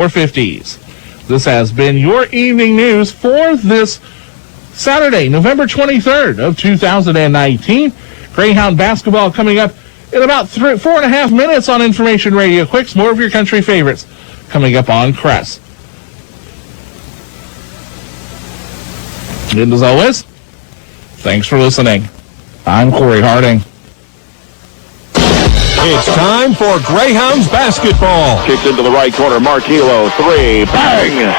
450s. This has been your evening news for this Saturday, November 23rd of 2019. Greyhound basketball coming up in about 4.5 minutes on Information Radio Quicks. More of your country favorites coming up on Crest. And as always, thanks for listening. I'm Corey Harding. It's time for Greyhounds basketball. Kicked into the right corner. Marquillo, three. Bang!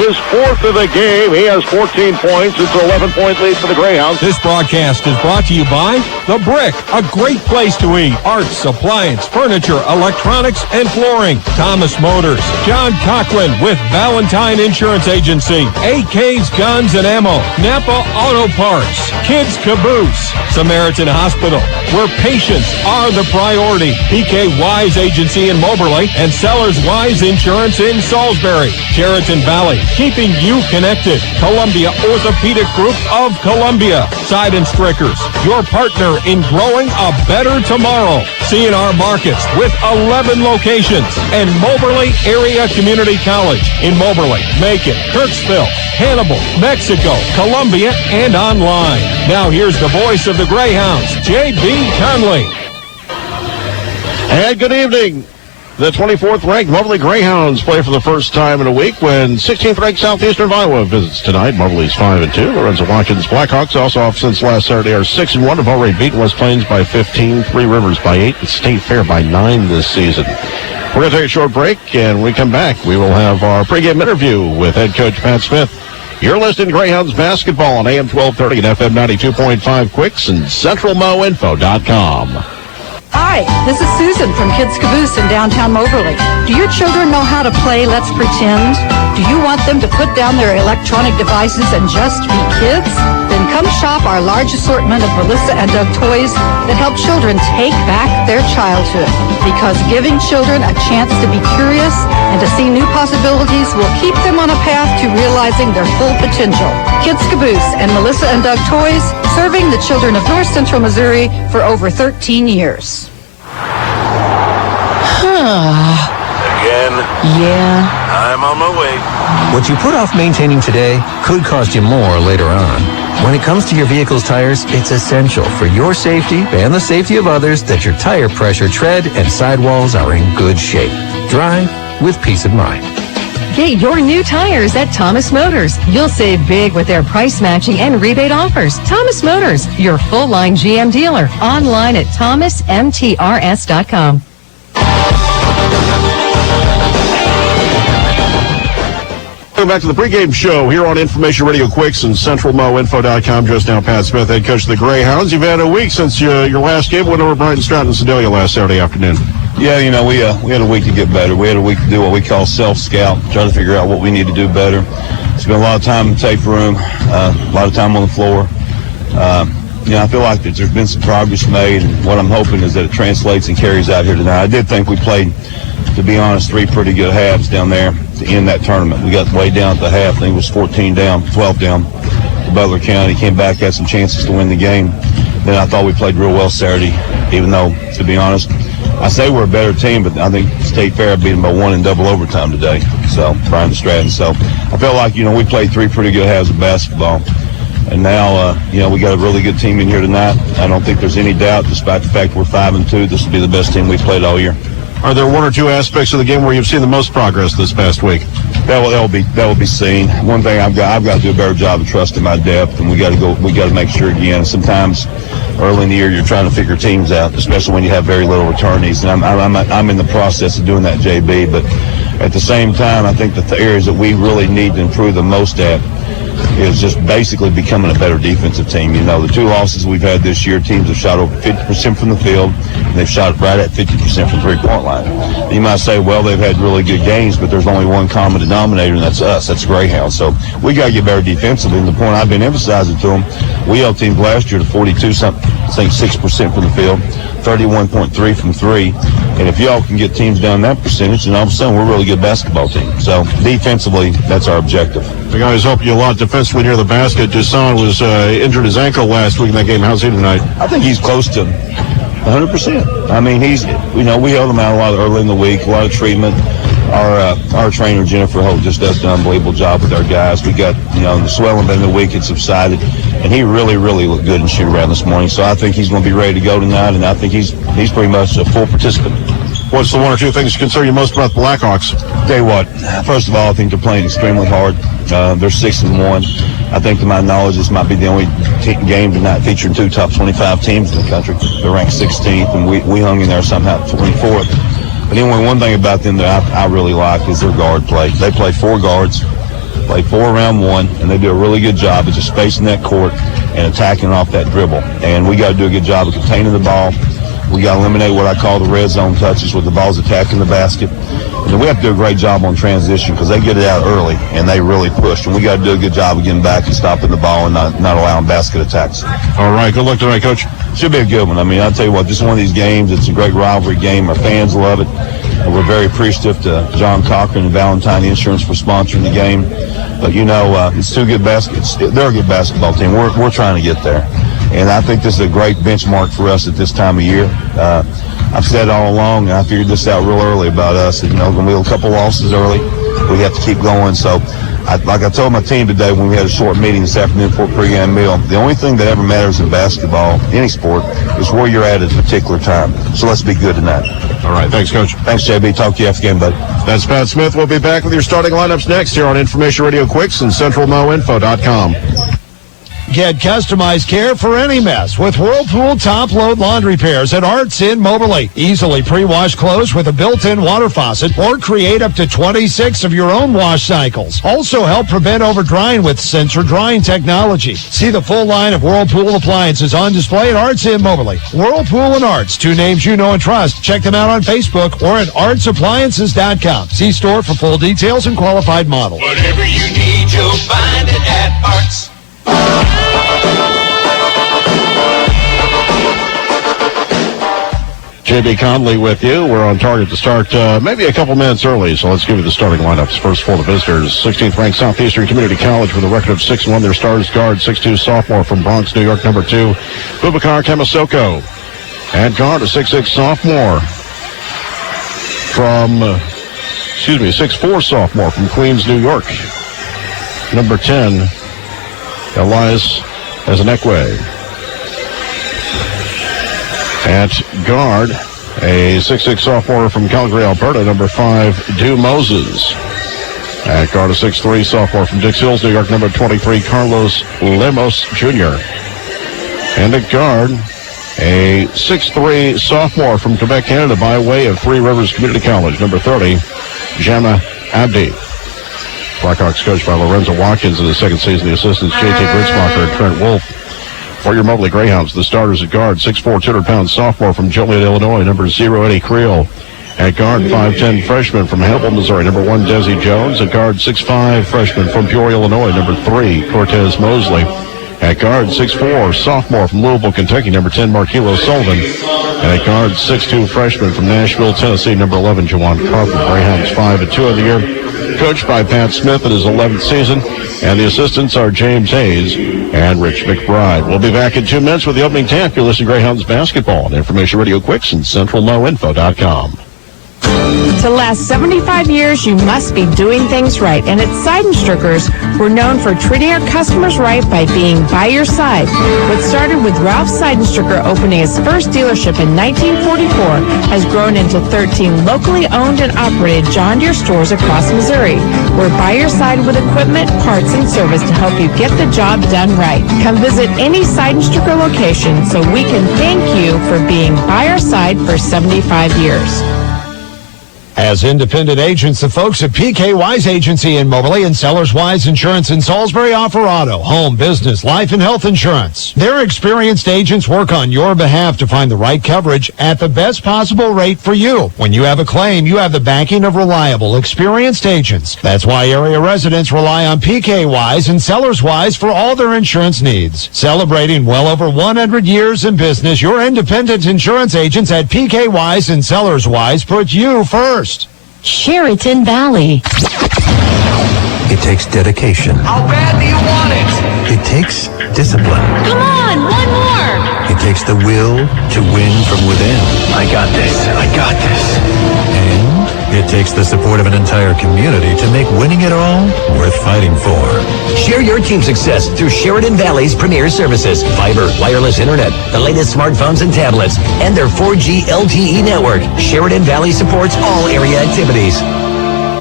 His fourth of the game. He has 14 points. It's an 11-point lead for the Greyhounds. This broadcast is brought to you by The Brick, a great place to eat. Arts, appliance, furniture, electronics, and flooring. Thomas Motors. John Cochran with Valentine Insurance Agency. AK's Guns and Ammo. Napa Auto Parts. Kids Caboose. Samaritan Hospital, where patients are the priority. PK Wise Agency in Moberly and Sellers Wise Insurance in Salisbury. Chariton Valley, keeping you connected. Columbia Orthopedic Group of Columbia. Side and Strickers, your partner in growing a better tomorrow. CNR Markets with 11 locations. And Moberly Area Community College in Moberly, Macon, Kirksville, Hannibal, Mexico, Columbia, and online. Now here's the voice of the Greyhounds, J.B. Conley. And good evening. The 24th ranked Moberly Greyhounds play for the first time in a week when 16th ranked Southeastern of Iowa visits tonight. Moberly's 5-2. Lorenzo Watkins Blackhawks, also off since last Saturday, are 6-1. Have already beaten West Plains by 15, Three Rivers by 8, and State Fair by 9 this season. We're going to take a short break, and when we come back, we will have our pregame interview with head coach Pat Smith. You're listening to Greyhounds basketball on AM 1230 and FM 92.5 Quicks and CentralMoInfo.com. Hi, this is Susan from Kids Caboose in downtown Moberly. Do your children know how to play Let's Pretend? Do you want them to put down their electronic devices and just be kids? Then come shop our large assortment of Melissa and Doug toys that help children take back their childhood. Because giving children a chance to be curious and to see new possibilities will keep them on a path to realizing their full potential. Kids Caboose and Melissa and Doug toys, serving the children of North Central Missouri for over 13 years. Again? Yeah. I'm on my way. What you put off maintaining today could cost you more later on. When it comes to your vehicle's tires, it's essential for your safety and the safety of others that your tire pressure, tread, and sidewalls are in good shape. Drive with peace of mind. Get your new tires at Thomas Motors. You'll save big with their price matching and rebate offers. Thomas Motors, your full-line GM dealer. Online at thomasmtrs.com. Welcome back to the pregame show here on Information Radio Quicks and CentralMoInfo.com. Just now, Pat Smith, head coach of the Greyhounds. You've had a week since your last game. Went over Brighton Stratton and Sedalia last Saturday afternoon. Yeah, you know, we had a week to get better. We had a week to do what we call self-scout, try to figure out what we need to do better. Spent a lot of time in the tape room, a lot of time on the floor. I feel like that there's been some progress made, and what I'm hoping is that it translates and carries out here tonight. I did think we played, to be honest, 3 pretty good halves down there to end that tournament. We got way down at the half. I think it was 14 down, 12 down to Butler County. Came back, had some chances to win the game. Then I thought we played real well Saturday, even though, to be honest, I say we're a better team, but I think State Fair beat them by 1 in double overtime today. So, Brian Stratton. So, I felt like, we played 3 pretty good halves of basketball. And now, we got a really good team in here tonight. I don't think there's any doubt, despite the fact we're 5-2, this will be the best team we've played all year. Are there 1 or 2 aspects of the game where you've seen the most progress this past week? That will be seen. One thing I've got to do a better job of trusting my depth, and we got to make sure again. Sometimes early in the year you're trying to figure teams out, especially when you have very little returnees. And I'm in the process of doing that, JB. But at the same time, I think that the areas that we really need to improve the most at is just basically becoming a better defensive team. The 2 losses we've had this year, teams have shot over 50% from the field, and they've shot right at 50% from three-point line. You might say, well, they've had really good games, but there's only one common denominator, and that's us. That's Greyhound. So we got to get better defensively. And the point I've been emphasizing to them, we held teams last year to 6% from the field, 31.3 from 3. And if y'all can get teams down that percentage, then all of a sudden we're a really good basketball team. So defensively, that's our objective. The guys helping you a lot defensively near the basket. Dusan was injured his ankle last week in that game. How's he tonight? I think he's close to 100%. I mean, we held him out a lot early in the week, a lot of treatment. our trainer Jennifer Holt just does an unbelievable job with our guys. We got the swelling in the week had subsided, and he really looked good in shoot around this morning. So I think he's going to be ready to go tonight, and I think he's pretty much a full participant. What's the one or two things that concern you most about the Blackhawks? Tell you what, first of all, I think they're playing extremely hard. They're 6-1. I think, to my knowledge, this might be the only game tonight featuring 2 top 25 teams in the country. They're ranked 16th, and we hung in there somehow 24th. But anyway, one thing about them that I really like is their guard play. They play 4 guards, play 4 around 1, and they do a really good job of just spacing that court and attacking off that dribble. And we got to do a good job of containing the ball. We got to eliminate what I call the red zone touches with the balls attacking the basket. And then we have to do a great job on transition because they get it out early and they really push. And we got to do a good job of getting back and stopping the ball and not allowing basket attacks. All right, good luck tonight, Coach. Should be a good one. I mean, I'll tell you what, this is one of these games. It's a great rivalry game. Our fans love it. And we're very appreciative to John Cochran and Valentine Insurance for sponsoring the game. But, it's 2 good baskets. They're a good basketball team. We're trying to get there. And I think this is a great benchmark for us at this time of year. I've said all along, and I figured this out real early about us, that, going to be a couple losses early. We have to keep going. So, like I told my team today when we had a short meeting this afternoon before pregame meal, the only thing that ever matters in basketball, any sport, is where you're at a particular time. So let's be good tonight. All right, thanks, Coach. Thanks, JB. Talk to you after the game, buddy. That's Pat Smith. We'll be back with your starting lineups next here on Information Radio Quicks and CentralMoInfo.com. Get customized care for any mess with Whirlpool top-load laundry pairs at Arts in Moberly. Easily pre-wash clothes with a built-in water faucet or create up to 26 of your own wash cycles. Also help prevent over-drying with sensor drying technology. See the full line of Whirlpool appliances on display at Arts in Moberly. Whirlpool and Arts, 2 names you know and trust. Check them out on Facebook or at artsappliances.com. See store for full details and qualified models. Whatever you need, you'll find it at Arts. JB Conley with you. We're on target to start maybe a couple minutes early, so let's give you the starting lineups. First for the visitors, 16th ranked Southeastern Community College with a record of 6-1. Their stars guard, 6'2" sophomore from Bronx, New York, number 2, Bubakar Kemasoko. At guard, a 6'6" sophomore from, 6'4" sophomore from Queens, New York, number 10, Elias Ezenekwe. At guard, a 6'6" sophomore from Calgary, Alberta, number 5, Dew Moses. At guard, a 6'3" sophomore from Dix Hills, New York, number 23, Carlos Lemos Jr. And at guard, a 6'3" sophomore from Quebec, Canada, by way of Three Rivers Community College, number 30, Jama Abdi. Blackhawks coached by Lorenzo Watkins in the second season. The assistants, J.T. Gritzmacher and Trent Wolf. For your Moberly Greyhounds, the starters at guard, 6'4", 200-pound sophomore from Joliet, Illinois, number 0, Eddie Creel. At guard, 5'10", freshman from Hannibal, Missouri, number 1, Desi Jones. At guard, 6'5", freshman from Peoria, Illinois, number 3, Cortez Mosley. At guard, 6'4", sophomore from Louisville, Kentucky, number 10, Marquilo Sullivan. And at guard, 6'2", freshman from Nashville, Tennessee, number 11, Jawan Carter. Greyhounds 5-2 of the year, coached by Pat Smith in his 11th season. And the assistants are James Hayes and Rich McBride. We'll be back in 2 minutes with the opening tap. You're listening to Greyhounds basketball on Information Radio Quicks and CentralMoInfo.com. To last 75 years, you must be doing things right. And at Seidenstrickers, we're known for treating our customers right by being by your side. What started with Ralph Seidenstricker opening his first dealership in 1944 has grown into 13 locally owned and operated John Deere stores across Missouri. We're by your side with equipment, parts, and service to help you get the job done right. Come visit any Seidenstricker location so we can thank you for being by our side for 75 years. As independent agents, the folks at PK Wise Agency in Moberly and Sellers Wise Insurance in Salisbury offer auto, home, business, life, and health insurance. Their experienced agents work on your behalf to find the right coverage at the best possible rate for you. When you have a claim, you have the backing of reliable, experienced agents. That's why area residents rely on PK Wise and Sellers Wise for all their insurance needs. Celebrating well over 100 years in business, your independent insurance agents at PK Wise and Sellers Wise put you first. Sheraton Valley. It takes dedication. How bad do you want it? It takes discipline. Come on, one more. It takes the will to win from within. I got this. I got this. And It takes the support of an entire community to make winning it all worth fighting for. Share your team's success through Sheridan Valley's premier services, fiber, wireless internet, the latest smartphones and tablets, and their 4G LTE network. Sheridan Valley supports all area activities.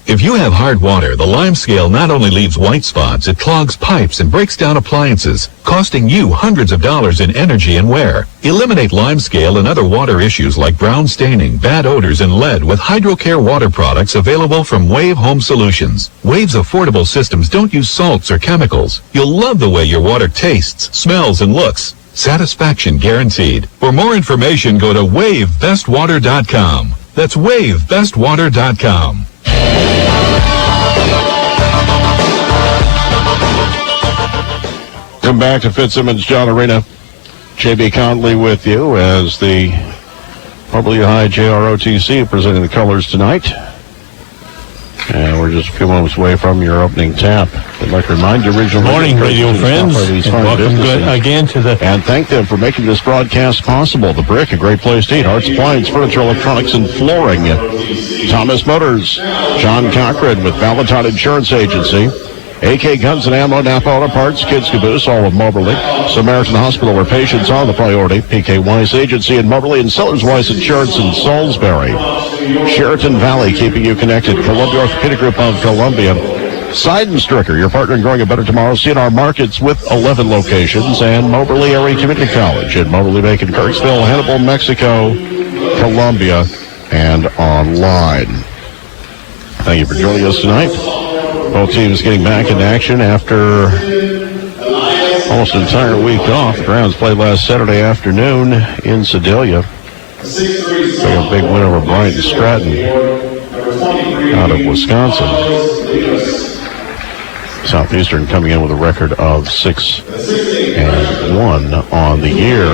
If you have hard water, the lime scale not only leaves white spots, it clogs pipes and breaks down appliances, costing you hundreds of dollars in energy and wear. Eliminate lime scale and other water issues like brown staining, bad odors, and lead with HydroCare water products available from Wave Home Solutions. Wave's affordable systems don't use salts or chemicals. You'll love the way your water tastes, smells, and looks. Satisfaction guaranteed. For more information, go to WaveBestWater.com. That's WaveBestWater.com. Come back to Fitzsimmons John Arena. J.B. Conley with you as the Moberly High JROTC presenting the colors tonight. And we're just a few moments away from your opening tap. I'd like to remind you, regional morning, radio friends, and welcome again to the... And thank them for making this broadcast possible. The Brick, a great place to eat. Arts, appliance, furniture, electronics, and flooring. Thomas Motors. John Cochran with Valentine Insurance Agency. AK Guns and Ammo, Napa Auto Parts, Kids Caboose, all of Moberly. Samaritan Hospital, where patients are the priority. PK Weiss Agency in Moberly and Sellers Weiss Insurance in Salisbury. Sheraton Valley, keeping you connected. Columbia Orthopedic Group of Columbia. Seidenstricker, your partner in growing a better tomorrow. See in our markets with 11 locations. And Moberly Area Community College in Moberly, Macon, Kirksville, Hannibal, Mexico, Columbia, and online. Thank you for joining us tonight. Both teams getting back in action after almost an entire week off. The Grounds played last Saturday afternoon in Sedalia. They got a big win over Bryant and Stratton out of Wisconsin. Southeastern coming in with a record of 6-1 on the year.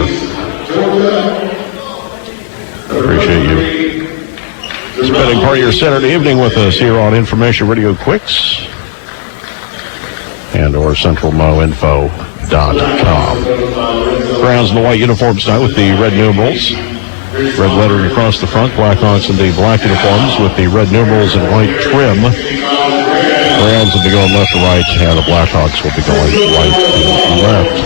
Appreciate you spending part of your Saturday evening with us here on Information Radio Quicks and or centralmoinfo.com. Browns in the white uniforms tonight with the red numerals. Red lettering across the front. Blackhawks in the black uniforms with the red numerals and white trim. Browns will be going left to right, and the Blackhawks will be going right to left.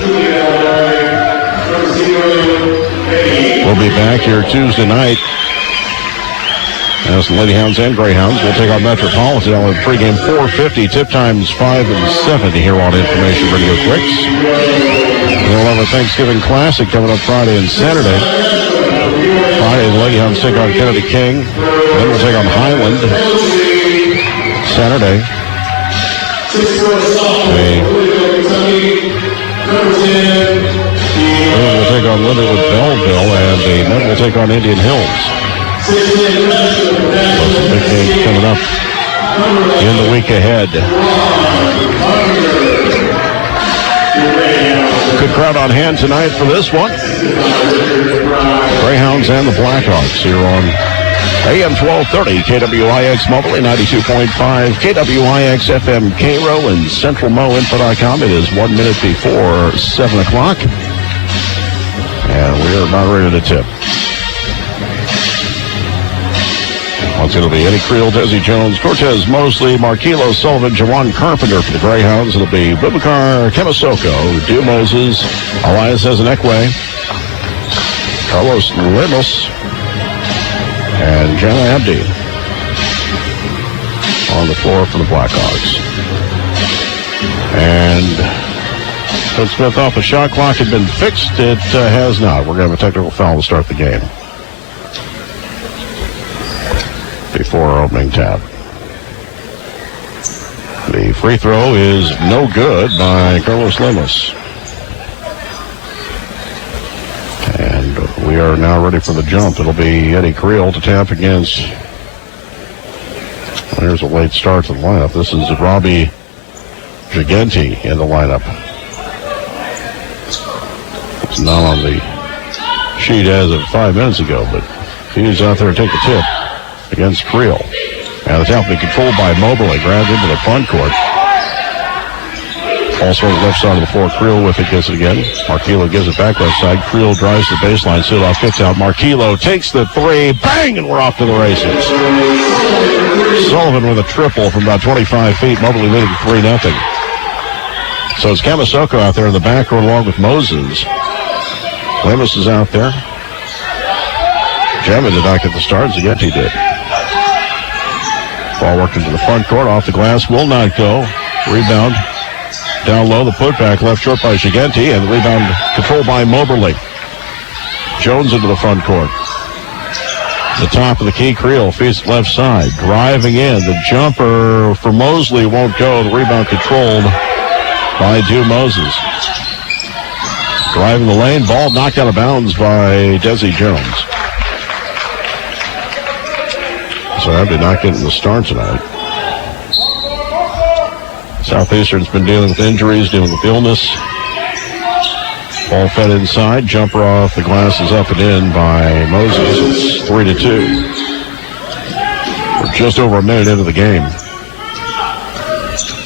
We'll be back here Tuesday night as the Lady Hounds and Greyhounds will take on Metropolitan on pregame 4:50, tip times 5 and 7 here on Information Radio Quicks. We'll have a Thanksgiving Classic coming up Friday and Saturday. Friday, the Lady Hounds take on Kennedy King. Then we'll take on Highland. Saturday, we'll take on Lindenwood Belleville, and the men will take on Indian Hills. Some big games coming up in the week ahead. Good crowd on hand tonight for this one. Greyhounds and the Blackhawks here on AM 1230, KWIX Moberly, 92.5, KWIX FM Cairo, and CentralMoInfo.com. It is 1 minute before 7 o'clock. And we are about ready to tip. It's going to be Eddie Creel, Desi Jones, Cortez Mosley, Marquilo Sullivan, Jawan Carpenter for the Greyhounds. It'll be Bubakar Kemasoko, Dio Moses, Elias Ezenekwe, Carlos Lemos, and Jana Abdi on the floor for the Blackhawks. And Coach Smith thought the shot clock had been fixed. It has not. We're going to have a technical foul to start the game before our opening tap. The free throw is no good by Carlos Lemos. And we are now ready for the jump. It'll be Eddie Creel to tap against. There's a late start to the lineup. This is Robbie Gigante in the lineup. It's not on the sheet as of 5 minutes ago, but he's out there to take the tip against Creel. And the tap will be controlled by Moberly. Grabbed into the front court. Also on the left side of the floor. Creel with it, gets it again. Marquilo gives it back left side. Creel drives the baseline. Sidoff gets out. Marquilo takes the three. Bang! And we're off to the races. Sullivan with a triple from about 25 feet. Moberly leading 3-0. So it's Kamasoko out there in the back row along with Moses. Lemos is out there. Gemma did not get the start. Zagenti did. Ball worked into the front court. Off the glass. Will not go. Rebound. Down low. The putback left short by Zagenti. And the rebound controlled by Moberly. Jones into the front court. The top of the key. Creel feeds left side. Driving in. The jumper for Mosley won't go. The rebound controlled by Dew Moses. Driving the lane. Ball knocked out of bounds by Desi Jones. So I did not get in the start tonight. Southeastern's been dealing with injuries, dealing with illness. Ball fed inside. Jumper off the glass is up and in by Moses. It's 3-2. We're just over a minute into the game.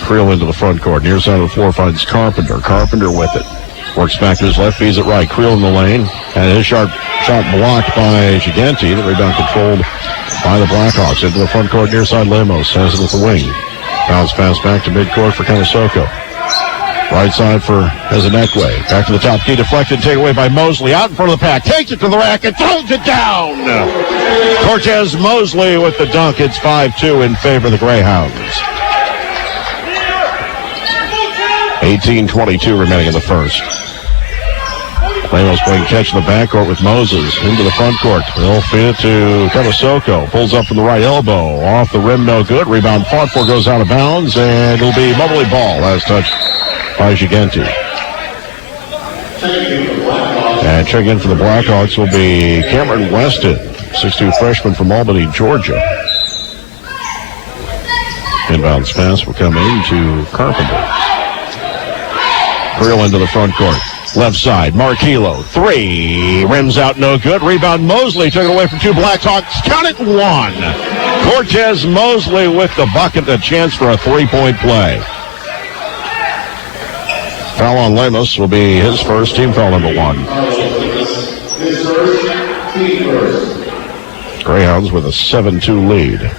Creel into the front court. Near side of the floor finds Carpenter. Carpenter with it. Works back to his left, feeds it right. Creel in the lane. And his sharp shot blocked by Gigante. The rebound controlled by the Blackhawks. Into the front court near side. Lemos has it at the wing. Bounce pass back to midcourt for Kamasoko. Right side for Ezenekwe. Back to the top key. Deflected. Taken away by Mosley. Out in front of the pack. Takes it to the rack and throws it down. Cortez Mosley with the dunk. It's 5-2 in favor of the Greyhounds. 18:22 remaining in the first. Lemos playing catch in the backcourt with Moses into the front court. They'll feed it to Kamasoko. Pulls up from the right elbow. Off the rim, no good. Rebound fought for, goes out of bounds, and it'll be Moberly ball. Last touch by Gigante. And checking in for the Blackhawks will be Cameron Weston, 6'2" freshman from Albany, Georgia. Inbounds pass will come in to Carpenter. Creel into the front court. Left side, Marquillo, 3, rims out, no good. Rebound, Mosley took it away from two Blackhawks. Count it, 1. Cortez Mosley with the bucket, a chance for a 3-point play. Foul on Lemos will be his first, team foul number 1. Greyhounds with a 7-2 lead.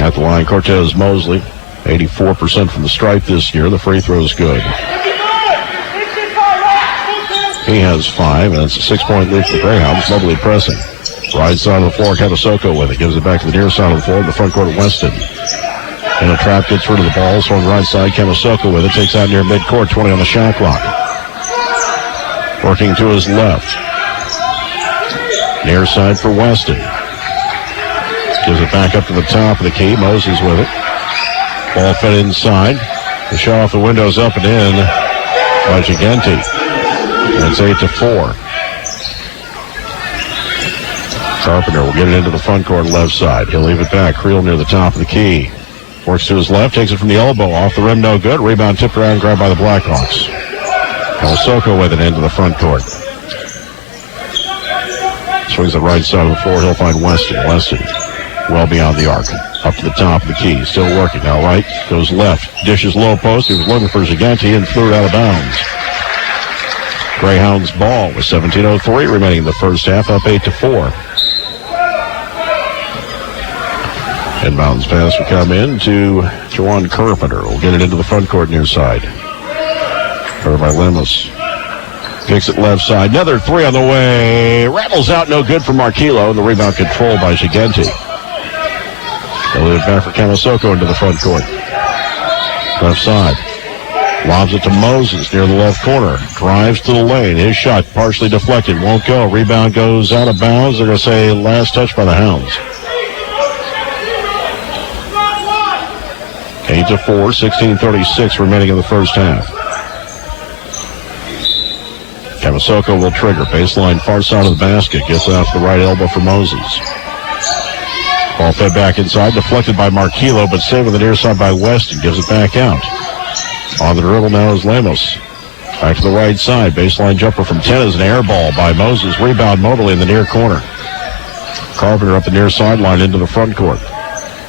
At the line, Cortez Mosley. 84% from the stripe this year. The free throw's good. He has 5, and it's a 6-point lead for the Greyhounds. Moberly pressing. Right side of the floor, Kamasoko with it. Gives it back to the near side of the floor in the front court of Weston. In a trap, gets rid of the ball. So on the right side, Kamasoko with it. Takes out near midcourt, 20 on the shot clock. Working to his left. Near side for Weston. Gives it back up to the top of the key. Moses with it. Ball fed inside. The shot off the window's up and in by Gigante. And it's 8-4. Carpenter will get it into the front court left side. He'll leave it back. Creel near the top of the key. Works to his left. Takes it from the elbow. Off the rim, no good. Rebound tipped around, grabbed by the Blackhawks. Kamasoko with it into the front court. Swings the right side of the floor. He'll find Weston. Weston well beyond the arc. Up to the top of the key. Still working. Now right. Goes left. Dishes low post. He was looking for Gigante and threw it out of bounds. Greyhounds ball with 17:03 remaining in the first half. Up 8-4. Inbounds pass will come in to Jawan Carpenter. Will get it into the front court near side. Covered by Lemos. Kicks it left side. Another 3 on the way. Rattles out. No good for Marquillo. And the rebound controlled by Gigante. They'll leave it back for Kamasoko into the front court. Left side. Lobs it to Moses near the left corner. Drives to the lane. His shot partially deflected. Won't go. Rebound goes out of bounds. They're going to say last touch by the Hounds. 8-4. 16:36 remaining in the first half. Kamasoko will trigger. Baseline far side of the basket. Gets out to the right elbow for Moses. Ball fed back inside, deflected by Marquillo, but saved on the near side by Weston. Gives it back out. On the dribble now is Lemos. Back to the right side. Baseline jumper from 10 is an air ball by Moses. Rebound Moberly in the near corner. Carpenter up the near sideline into the front court.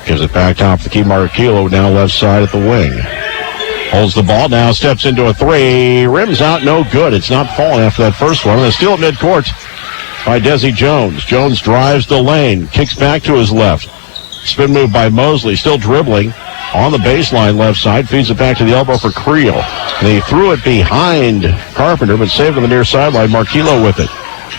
Gives it back top the key. Marquillo now left side at the wing. Holds the ball now, steps into a 3. Rims out, no good. It's not falling after that first one. And it's still at midcourt by Desi Jones. Jones drives the lane, kicks back to his left. Spin move by Mosley, still dribbling on the baseline left side, feeds it back to the elbow for Creel. And he threw it behind Carpenter, but saved on the near sideline. Marquillo with it.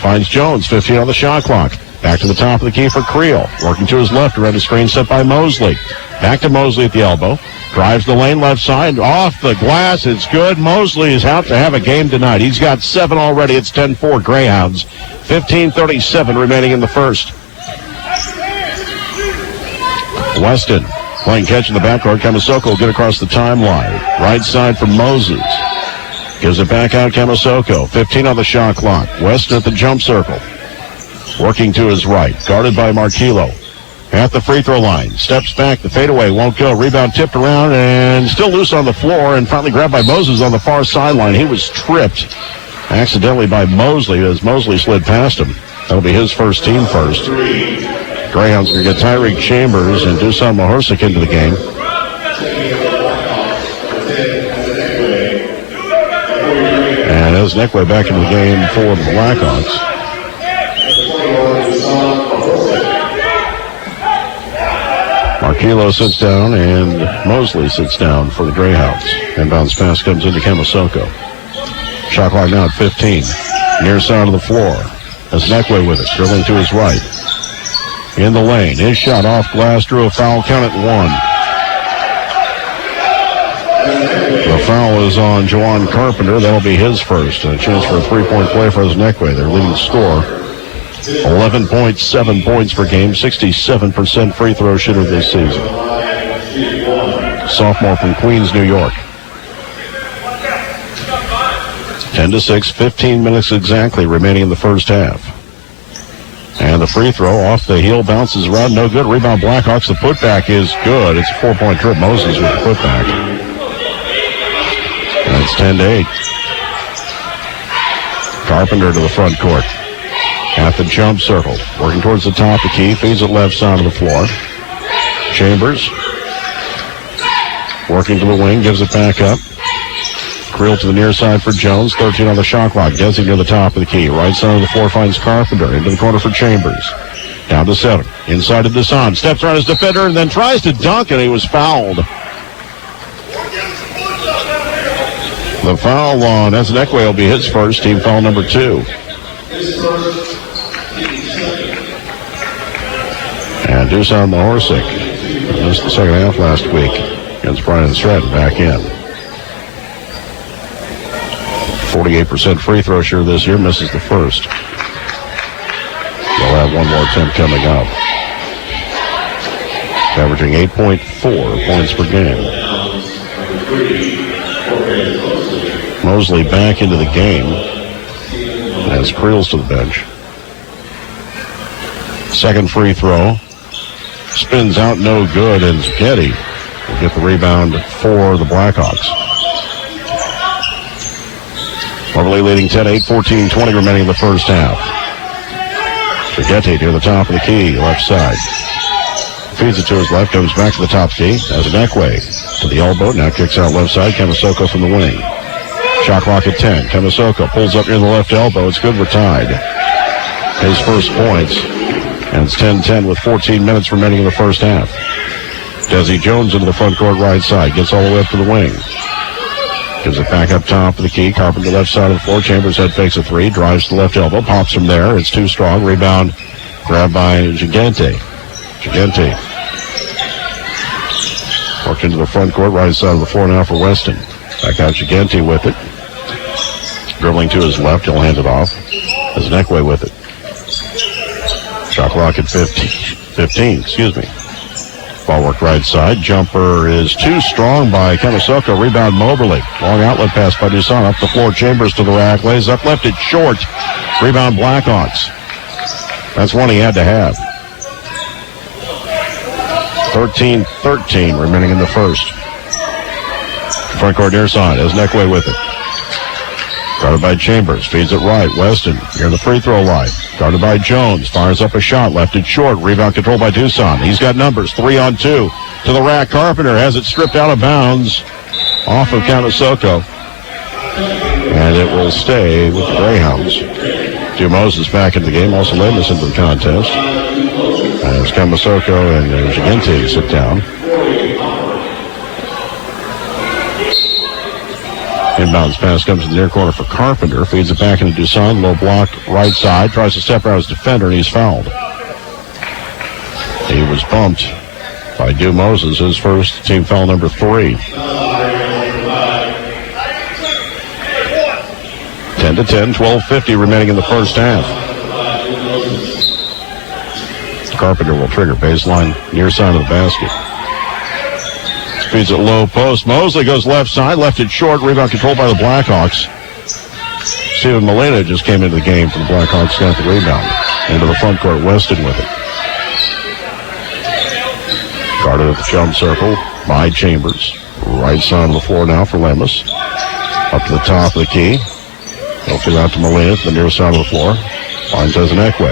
Finds Jones, 15 on the shot clock. Back to the top of the key for Creel. Working to his left around the screen set by Mosley. Back to Mosley at the elbow. Drives the lane left side. Off the glass. It's good. Mosley is out to have a game tonight. He's got 7 already. It's 10-4 Greyhounds. 15:37 remaining in the first. Weston playing catch in the backcourt. Kamasoko will get across the timeline. Right side for Moses. Gives it back out Kamasoko. 15 on the shot clock. Weston at the jump circle. Working to his right. Guarded by Marquillo. At the free throw line. Steps back. The fadeaway won't go. Rebound tipped around and still loose on the floor and finally grabbed by Moses on the far sideline. He was tripped accidentally by Mosley as Mosley slid past him. That'll be his first, team first. Greyhounds going to get Tyreek Chambers and Dusan Mahorsic into the game. And as Neckway back into the game for the Blackhawks. Marquillo sits down and Mosley sits down for the Greyhounds. Inbounds pass comes into Kamasoko. Shot clock now at 15. Near side of the floor. As Neckway with it, dribbling to his right. In the lane. His shot off glass, drew a foul. Count it 1. The foul is on Jawan Carpenter. That'll be his first. A chance for a three-point play for his Neckway. Their leading scorer. 11.7 points per game. 67% free throw shooter this season. Sophomore from Queens, New York. 10-6, 15 minutes exactly remaining in the first half. And the free throw off the heel bounces around, no good. Rebound Blackhawks. The putback is good. It's a 4-point trip. Moses with the putback. And it's 10-8. Carpenter to the front court. At the jump circle. Working towards the top of the key. Feeds it left side of the floor. Chambers. Working to the wing. Gives it back up. Creel to the near side for Jones. 13 on the shot clock. Desi near the top of the key. Right side of the floor finds Carpenter. Into the corner for Chambers. Down to 7. Inside to Desan. Steps around his defender and then tries to dunk and he was fouled. The foul on Esenekwe will be his first. Team foul number 2. And Dusan Mahorsic missed the second half last week against Brian Stratton back in. 48% free throw shooter this year, misses the first. They'll have one more attempt coming up. Averaging 8.4 points per game. Mosley back into the game as Creel's to the bench. Second free throw. Spins out, no good, and Getty will get the rebound for the Blackhawks. Moberly leading 10-8, 14-20 remaining in the first half. Getty near the top of the key, left side. Feeds it to his left, comes back to the top key. As an Neckway to the elbow, now kicks out left side. Kamasoko from the wing. Shot clock at 10. Kamasoko pulls up near the left elbow. It's good, we're tied. His first points. And it's 10-10 with 14 minutes remaining in the first half. Desi Jones into the front court right side. Gets all the way up to the wing. Gives it back up top of the key. Carpenter left side of the floor. Chambers head fakes a 3. Drives to the left elbow. Pops from there. It's too strong. Rebound grabbed by Gigante. Gigante. Worked into the front court. Right side of the floor now for Weston. Back out Gigante with it. Dribbling to his left. He'll hand it off. As Neckway with it. Shot clock at 15. Ball work right side. Jumper is too strong by Kamasoko. Rebound Moberly. Long outlet pass by Dusan. Up the floor. Chambers to the rack. Lays up left. It's short. Rebound Blackhawks. That's one he had to have. 13-13 remaining in the first. Front court near side. As Neckway with it. Guarded by Chambers. Feeds it right. Weston near the free throw line. Guarded by Jones. Fires up a shot. Left it short. Rebound controlled by Dusan. He's got numbers. 3-on-2. To the rack. Carpenter has it stripped out of bounds. Off of Kamasoko. And it will stay with the Greyhounds. Joe Moses back into the game. Also Lemus into the contest. As Kamasoko and Gigante sit down. Inbounds pass comes in the near corner for Carpenter. Feeds it back into Duson. Low block right side. Tries to step out his defender, and he's fouled. He was bumped by Joe Moses, his first team foul number 3. 10-10, 12:50 remaining in the first half. Carpenter will trigger baseline near side of the basket. Feeds it low post. Mosley goes left side, left it short. Rebound controlled by the Blackhawks. Steven Molina just came into the game for the Blackhawks. Got the rebound. Into the front court, Weston with it. Guarded at the jump circle by Chambers. Right side of the floor now for Lemus. Up to the top of the key. He'll feed out to Molina to the near side of the floor. Finds Ezekwe.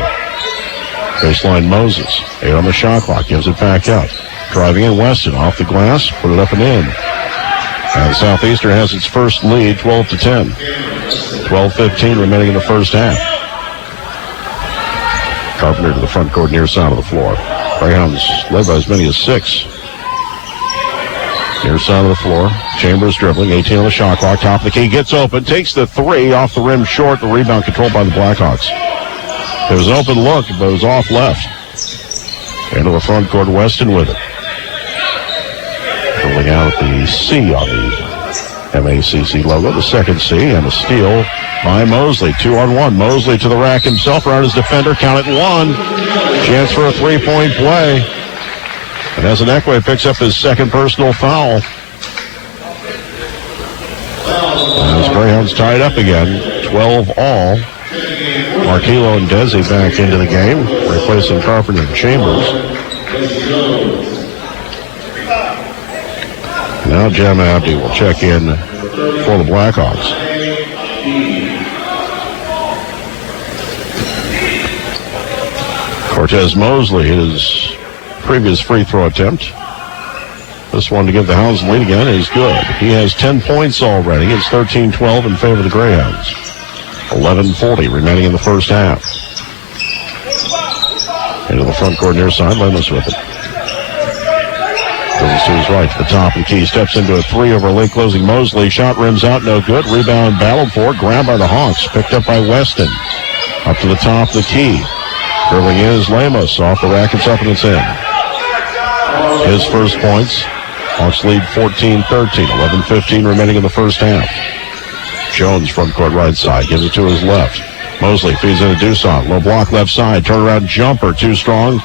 Baseline Moses. 8 on the shot clock. Gives it back out. Driving in Weston off the glass. Put it up and in. And Southeastern has its first lead, 12-10. 12:15 remaining in the first half. Carpenter to the front court near side of the floor. Greyhounds led by as many as 6. Near side of the floor. Chambers dribbling. 18 on the shot clock. Top of the key. Gets open. Takes the 3 off the rim short. The rebound controlled by the Blackhawks. There was an open look, but it was off left. Into the front court. Weston with it. Dribbling out the C on the MACC logo. The second C and a steal by Mosley. 2-on-1. Mosley to the rack himself around his defender. Count it 1. Chance for a 3-point play. And Ezekwe picks up his second personal foul. And his Greyhounds tied up again. 12 all. Marquillo and Desi back into the game, replacing Carpenter and Chambers. Now Jem Abdi will check in for the Blackhawks. Cortez Mosley, his previous free throw attempt. This one to give the Hounds the lead again is good. He has 10 points already. It's 13-12 in favor of the Greyhounds. 11:40 remaining in the first half. Into the front court near side. Lemus with it. Goes to his right to the top of the key. Steps into a 3 over late closing Mosley. Shot rims out, no good. Rebound battled for. Grabbed by the Hawks. Picked up by Weston. Up to the top of the key. Dribbling in is Lemus. Off the rack, it's up and it's in. His first points. Hawks lead 14-13. 11:15 remaining in the first half. Jones front court right side. Gives it to his left. Mosley feeds into Duson. Low block left side. Turnaround jumper. Too strong.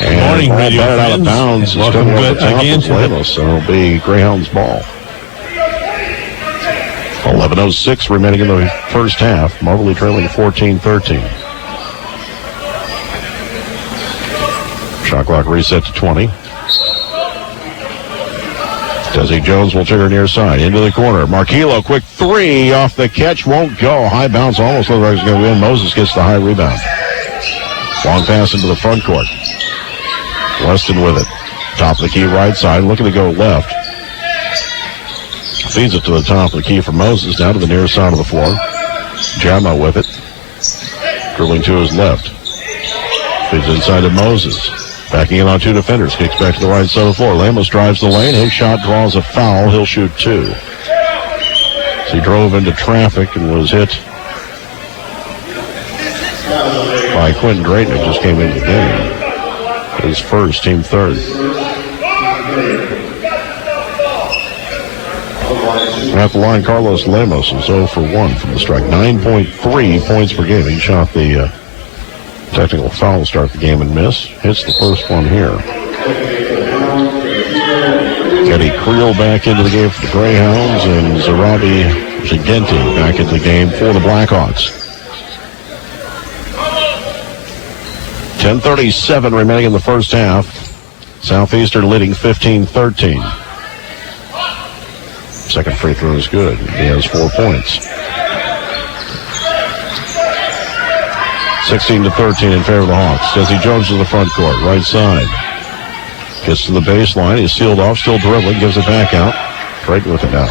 And morning, radio batted out of friends. bounds. Welcome again to Lemus. So it'll be Greyhounds ball. 11:06 remaining in the first half. Moberly trailing 14-13. Shot clock reset to 20. Desi Jones will trigger near side. Into the corner. Marquillo, quick 3 off the catch. Won't go. High bounce. Almost looks like it's going to win. Moses gets the high rebound. Long pass into the front court. Weston with it. Top of the key right side. Looking to go left. Feeds it to the top of the key for Moses. Down to the near side of the floor. Jama with it. Dribbling to his left. Feeds inside to Moses. Backing in on 2 defenders. Kicks back to the right side of the floor. Lemus drives the lane. His shot draws a foul. He'll shoot 2. So he drove into traffic and was hit by Quentin Drayton, who just came into the game. His first, team third. At the line, Carlos Lemus is 0 for 1 from the strike. 9.3 points per game. He shot the technical foul to start the game and miss. Hits the first one here. Eddie Creel back into the game for the Greyhounds, and Zarabi Gigante back into the game for the Blackhawks. 10:37 remaining in the first half. Southeastern leading 15-13. Second free throw is good. He has 4 points. 16-13 in favor of the Hawks. Desi Jones to the front court, right side. Gets to the baseline. He's sealed off, still dribbling, gives it back out. Drayton with it now.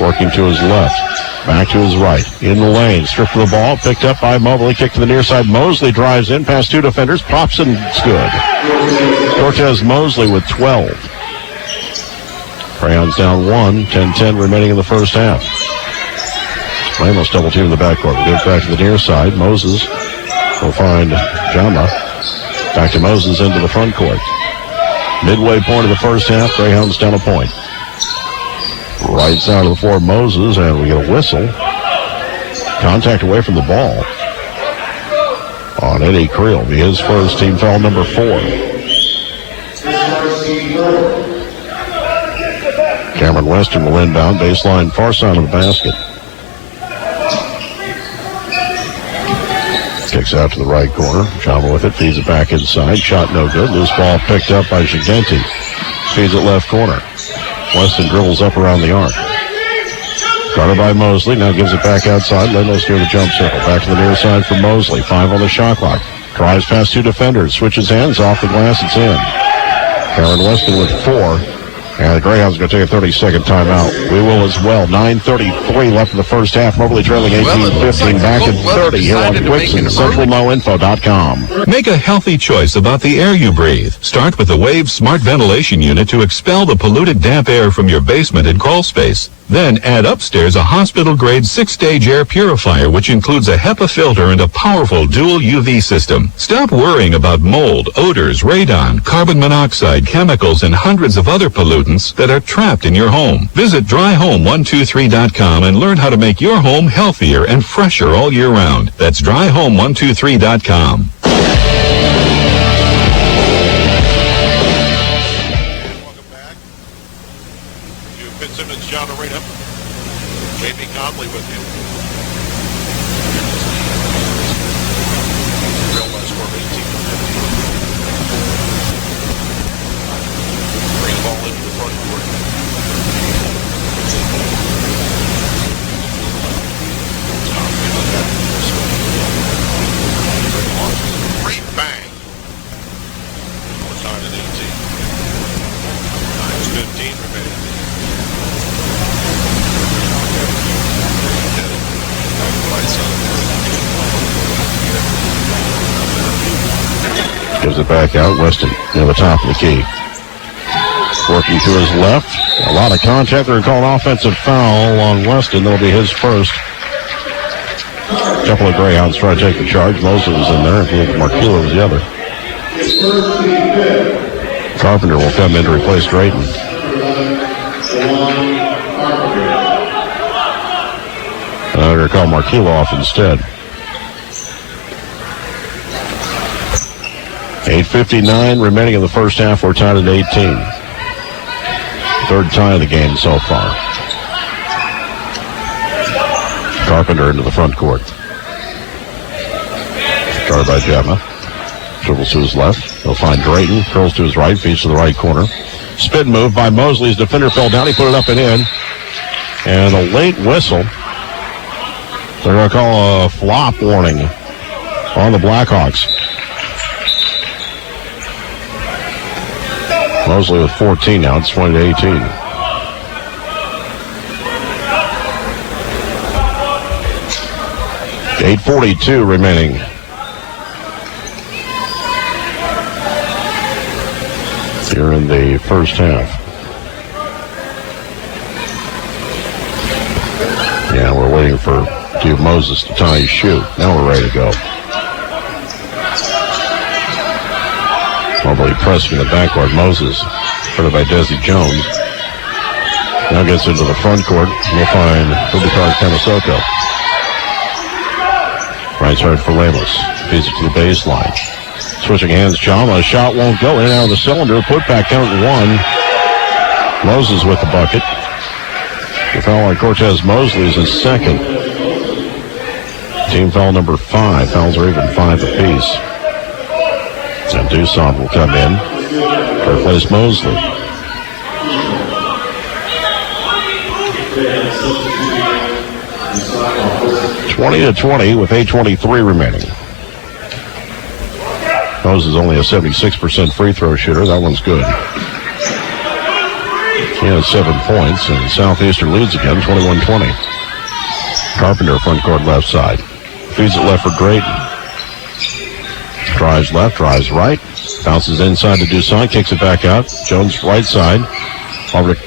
Working to his left. Back to his right. In the lane. Stripped of the ball. Picked up by Moberly. Kick to the near side. Mosley drives in past two defenders. Pops and it's good. Cortez Mosley with 12. Greyhounds down 1. 10-10 remaining in the first half. Ramos double team in the backcourt. We'll give it back to the near side. Moses will find Jama. Back to Moses into the front court. Midway point of the first half. Greyhounds down a point. Right side of the floor, Moses, and we get a whistle. Contact away from the ball on Eddie Creel. Be his first, team foul number 4. Cameron Weston will inbound, baseline far side of the basket. Kicks out to the right corner. Jama with it, feeds it back inside. Shot no good. Loose ball picked up by Shigenti. Feeds it left corner. Weston dribbles up around the arc. Guarded by Mosley. Now gives it back outside. Lemos near the jump circle. Back to the near side for Mosley. 5 on the shot clock. Drives past 2 defenders. Switches hands off the glass. It's in. Cameron Weston with 4. And the Greyhounds are going to take a 30-second timeout. We will as well. 9:33 left in the first half. Moberly trailing 18-15. Back at 30 here on Twixen. CentralNoInfo.com. Make a healthy choice about the air you breathe. Start with the Wave Smart Ventilation Unit to expel the polluted damp air from your basement and crawl space. Then add upstairs a hospital-grade 6-stage air purifier, which includes a HEPA filter and a powerful dual UV system. Stop worrying about mold, odors, radon, carbon monoxide, chemicals, and hundreds of other pollutants that are trapped in your home. Visit dryhome123.com and learn how to make your home healthier and fresher all year round. That's dryhome123.com. John Arena. J.B. Conley with you. Real last score of 18-15. Bring the ball into the front court. Great bang. More time than 18. 9:15 remaining. Gives it back out. Weston near the top of the key. Working to his left. A lot of contact. They're calling offensive foul on Weston. That'll be his first. A couple of Greyhounds try to take the charge. Mosley was in there. I believe Markula was the other. Carpenter will come in to replace Drayton. They're going to call Markula off instead. 8:59 remaining in the first half. We're tied at 18. Third tie of the game so far. Carpenter into the front court. Guarded by Gemma. Dribbles to his left. He'll find Drayton. Curls to his right. Feeds to the right corner. Spin move by Mosley. His defender fell down. He put it up and in. And a late whistle. They're going to call a flop warning on the Blackhawks. Mosley with 14 now. It's 20-18. $8:42 remaining. Here in the first half. Yeah, we're waiting for Steve Moses to tie his shoe. Now we're ready to go. Moberly pressing in the backcourt. Moses, heard by Desi Jones. Now gets into the front court. We'll find Rubicar Camasoko. Right side for Lemos. Feeds it to the baseline. Switching hands, Jama. Shot won't go. In and out of the cylinder. Put back count 1. Moses with the bucket. The foul on Cortez Mosley is his second. Team foul number 5. Fouls are even 5 apiece. And Dusson will come in to replace Mosley. (20-20) with 8:23 remaining. Moses is only a 76% free throw shooter. That one's good. He has 7 points, and Southeastern leads again, 21-20. Carpenter, front court left side. Feeds it left for Drayton. Drives left, drives right. Bounces inside to Duson, kicks it back out. Jones right side. Over to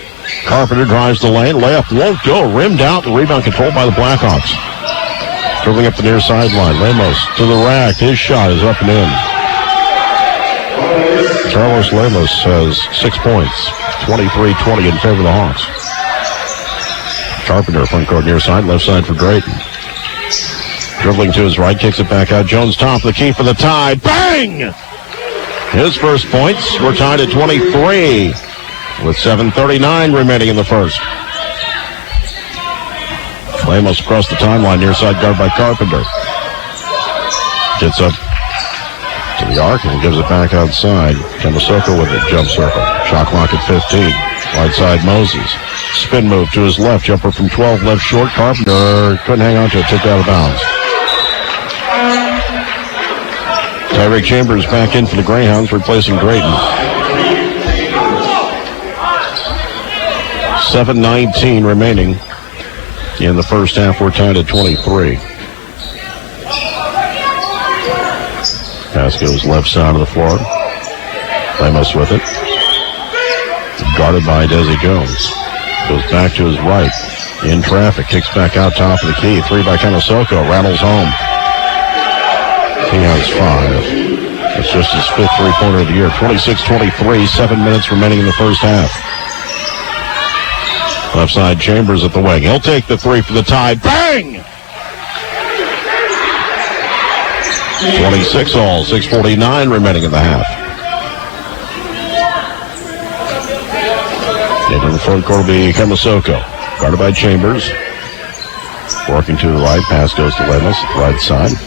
Carpenter, drives the lane. Layup won't go. Rimmed out. The rebound controlled by the Blackhawks. Dribbling up the near sideline. Lemos to the rack. His shot is up and in. Carlos Lemos has 6 points. 23-20 in favor of the Hawks. Carpenter, front court near side. Left side for Drayton. Dribbling to his right. Kicks it back out. Jones top of the key for the tie. Bang! His first points. We're tied at 23 with 7:39 remaining in the first. Lemos across the timeline, near side guard by Carpenter. Gets up to the arc and gives it back outside. Kamasoko with it, jump circle. Shot clock at 15. Right side Moses. Spin move to his left, jumper from 12, left short. Carpenter couldn't hang on to it, tipped out of bounds. Tyreek Chambers back in for the Greyhounds, replacing Drayton. 7:19 remaining in the first half. We're tied at 23. Pass goes left side of the floor. Lemos with it. Guarded by Desi Jones. Goes back to his right. In traffic. Kicks back out top of the key. 3 by Kamasoko. Rattles home. He has 5. It's just his 5th three-pointer of the year. 26-23. 7 minutes remaining in the first half. Left side Chambers at the wing. He'll take the 3 for the tie. Bang! 26 all. 6:49 remaining in the half. Into the front court will be Kamasoko. Guarded by Chambers. Working to the right. Pass goes to Lemos at the right side.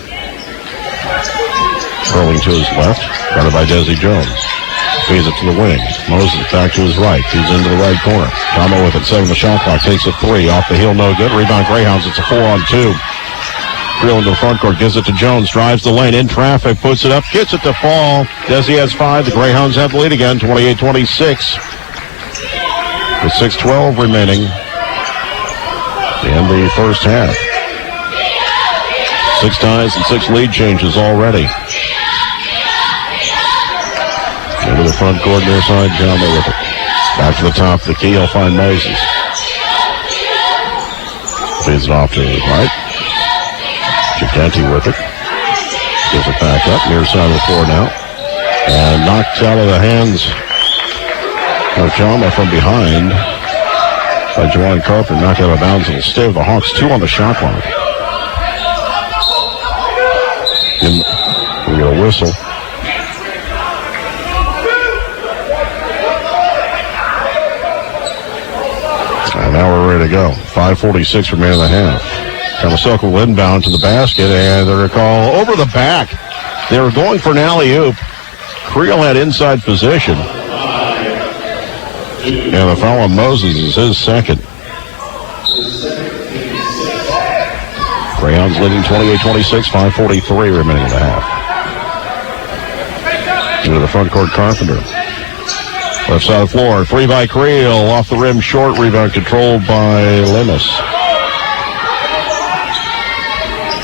Curling to his left. Guarded by Desi Jones. Feeds it to the wing. Moses back to his right. Feeds into the right corner. Tomo with it. Setting the shot clock. Takes a 3. Off the heel. No good. Rebound Greyhounds. It's a 4-on-2. Creel into the front court. Gives it to Jones. Drives the lane. In traffic. Puts it up. Gets it to fall. Desi has 5. The Greyhounds have the lead again. 28-26. With 6:12 remaining in the first half. 6 ties and 6 lead changes already. Into the front court near side, Jama with it. Back to the top of the key, he'll find Moses. Feeds it off to his right. Gigante with it. Gives it back up, near side of the floor now. And knocked out of the hands of Jama from behind by Juwan Carpenter. Knocked out of bounds. It'll stay with the Hawks. 2 on the shot clock. And we get a whistle. And now we're ready to go. 5:46 remaining in the half. Kamasoko will inbound to the basket, and they're going to call over the back. They were going for an alley-oop. Creel had inside position. And the foul on Moses is his second. Greyhounds leading 28-26, 5:43 remaining in the half. Into the front court, Carpenter. Left side of the floor, 3 by Creel, off the rim, short rebound controlled by Lemos.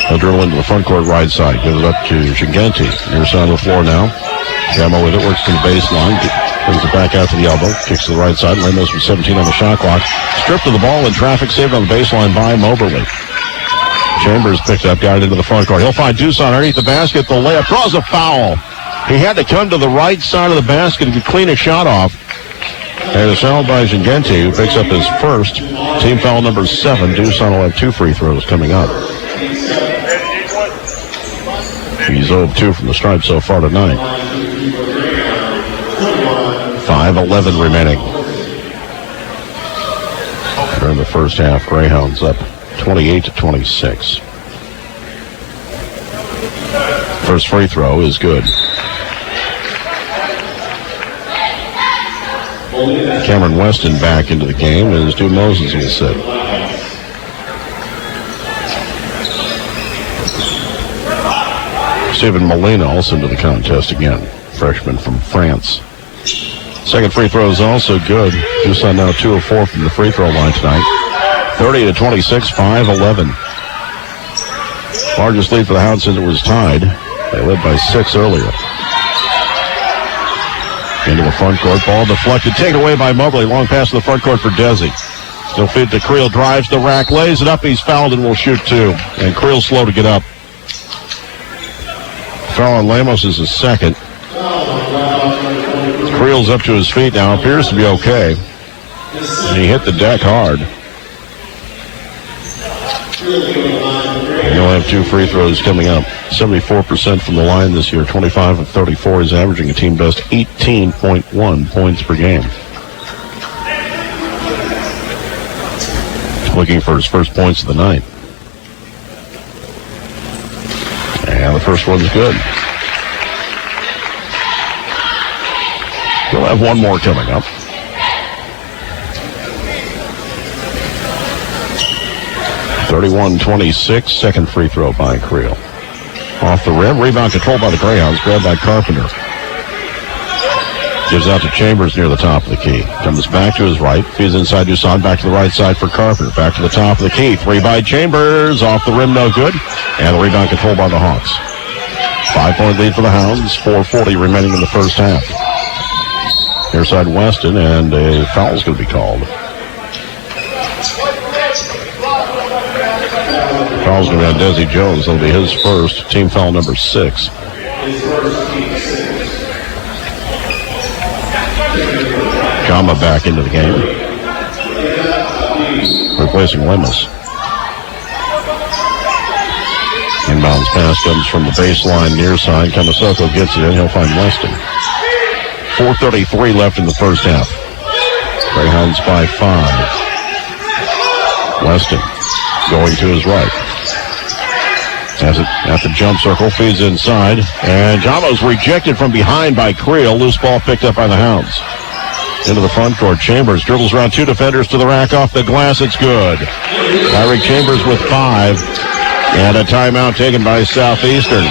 He'll dribble into the front court right side, gives it up to Gigante. Near side of the floor now. Camo with it, works to the baseline, brings it back out to the elbow, kicks to the right side. Lemos with 17 on the shot clock. Stripped of the ball in traffic, saved on the baseline by Moberly. Chambers picked up, got it into the front court. He'll find Duson underneath the basket. The layup draws a foul. He had to come to the right side of the basket to clean a shot off. And it's fouled by Gigante, who picks up his first. Team foul number 7. Duson will have 2 free throws coming up. He's 0-2 from the stripe so far tonight. 5:11 remaining. During the first half, Greyhounds up 28-26. First free throw is good. Cameron Weston back into the game as Stu Moses will sit. Stephen Molina also into the contest again. Freshman from France. Second free throw is also good. Tucson now 2 of 4 from the free throw line tonight. 30-26, 5:11 Largest lead for the Hounds since it was tied. They led by 6 earlier. Into the front court. Ball deflected. Taken away by Moberly. Long pass to the front court for Desi. Still feed to Creel. Drives the rack. Lays it up. He's fouled and will shoot 2. And Creel's slow to get up. Foul on Lemos is his second. Creel's up to his feet now. Appears to be okay. And he hit the deck hard. He'll have 2 free throws coming up. 74% from the line this year. 25 of 34. He's averaging a team best 18.1 points per game. Looking for his first points of the night. And the first one's good. We'll have one more coming up. (31-26), second free throw by Creel. Off the rim, rebound controlled by the Greyhounds, grabbed by Carpenter. Gives out to Chambers near the top of the key. Comes back to his right, feeds inside Dusan, back to the right side for Carpenter. Back to the top of the key, 3 by Chambers, off the rim, no good. And the rebound controlled by the Hawks. 5-point lead for the Hounds, 4:40 remaining in the first half. Near side Weston, and a foul's going to be called. Foul's going to be on Desi Jones. That'll be his first. Team foul number 6. Kama back into the game. Replacing Lemus. Inbounds pass comes from the baseline near side. Kamasoko gets it in. He'll find Weston. 4:33 left in the first half. Greyhounds by 5. Weston going to his right. Has it at the jump circle, feeds inside, and Jamo's rejected from behind by Creel. Loose ball picked up by the Hounds. Into the front court, Chambers dribbles around 2 defenders to the rack, off the glass, it's good. Tyreek Chambers with 5, and a timeout taken by Southeastern.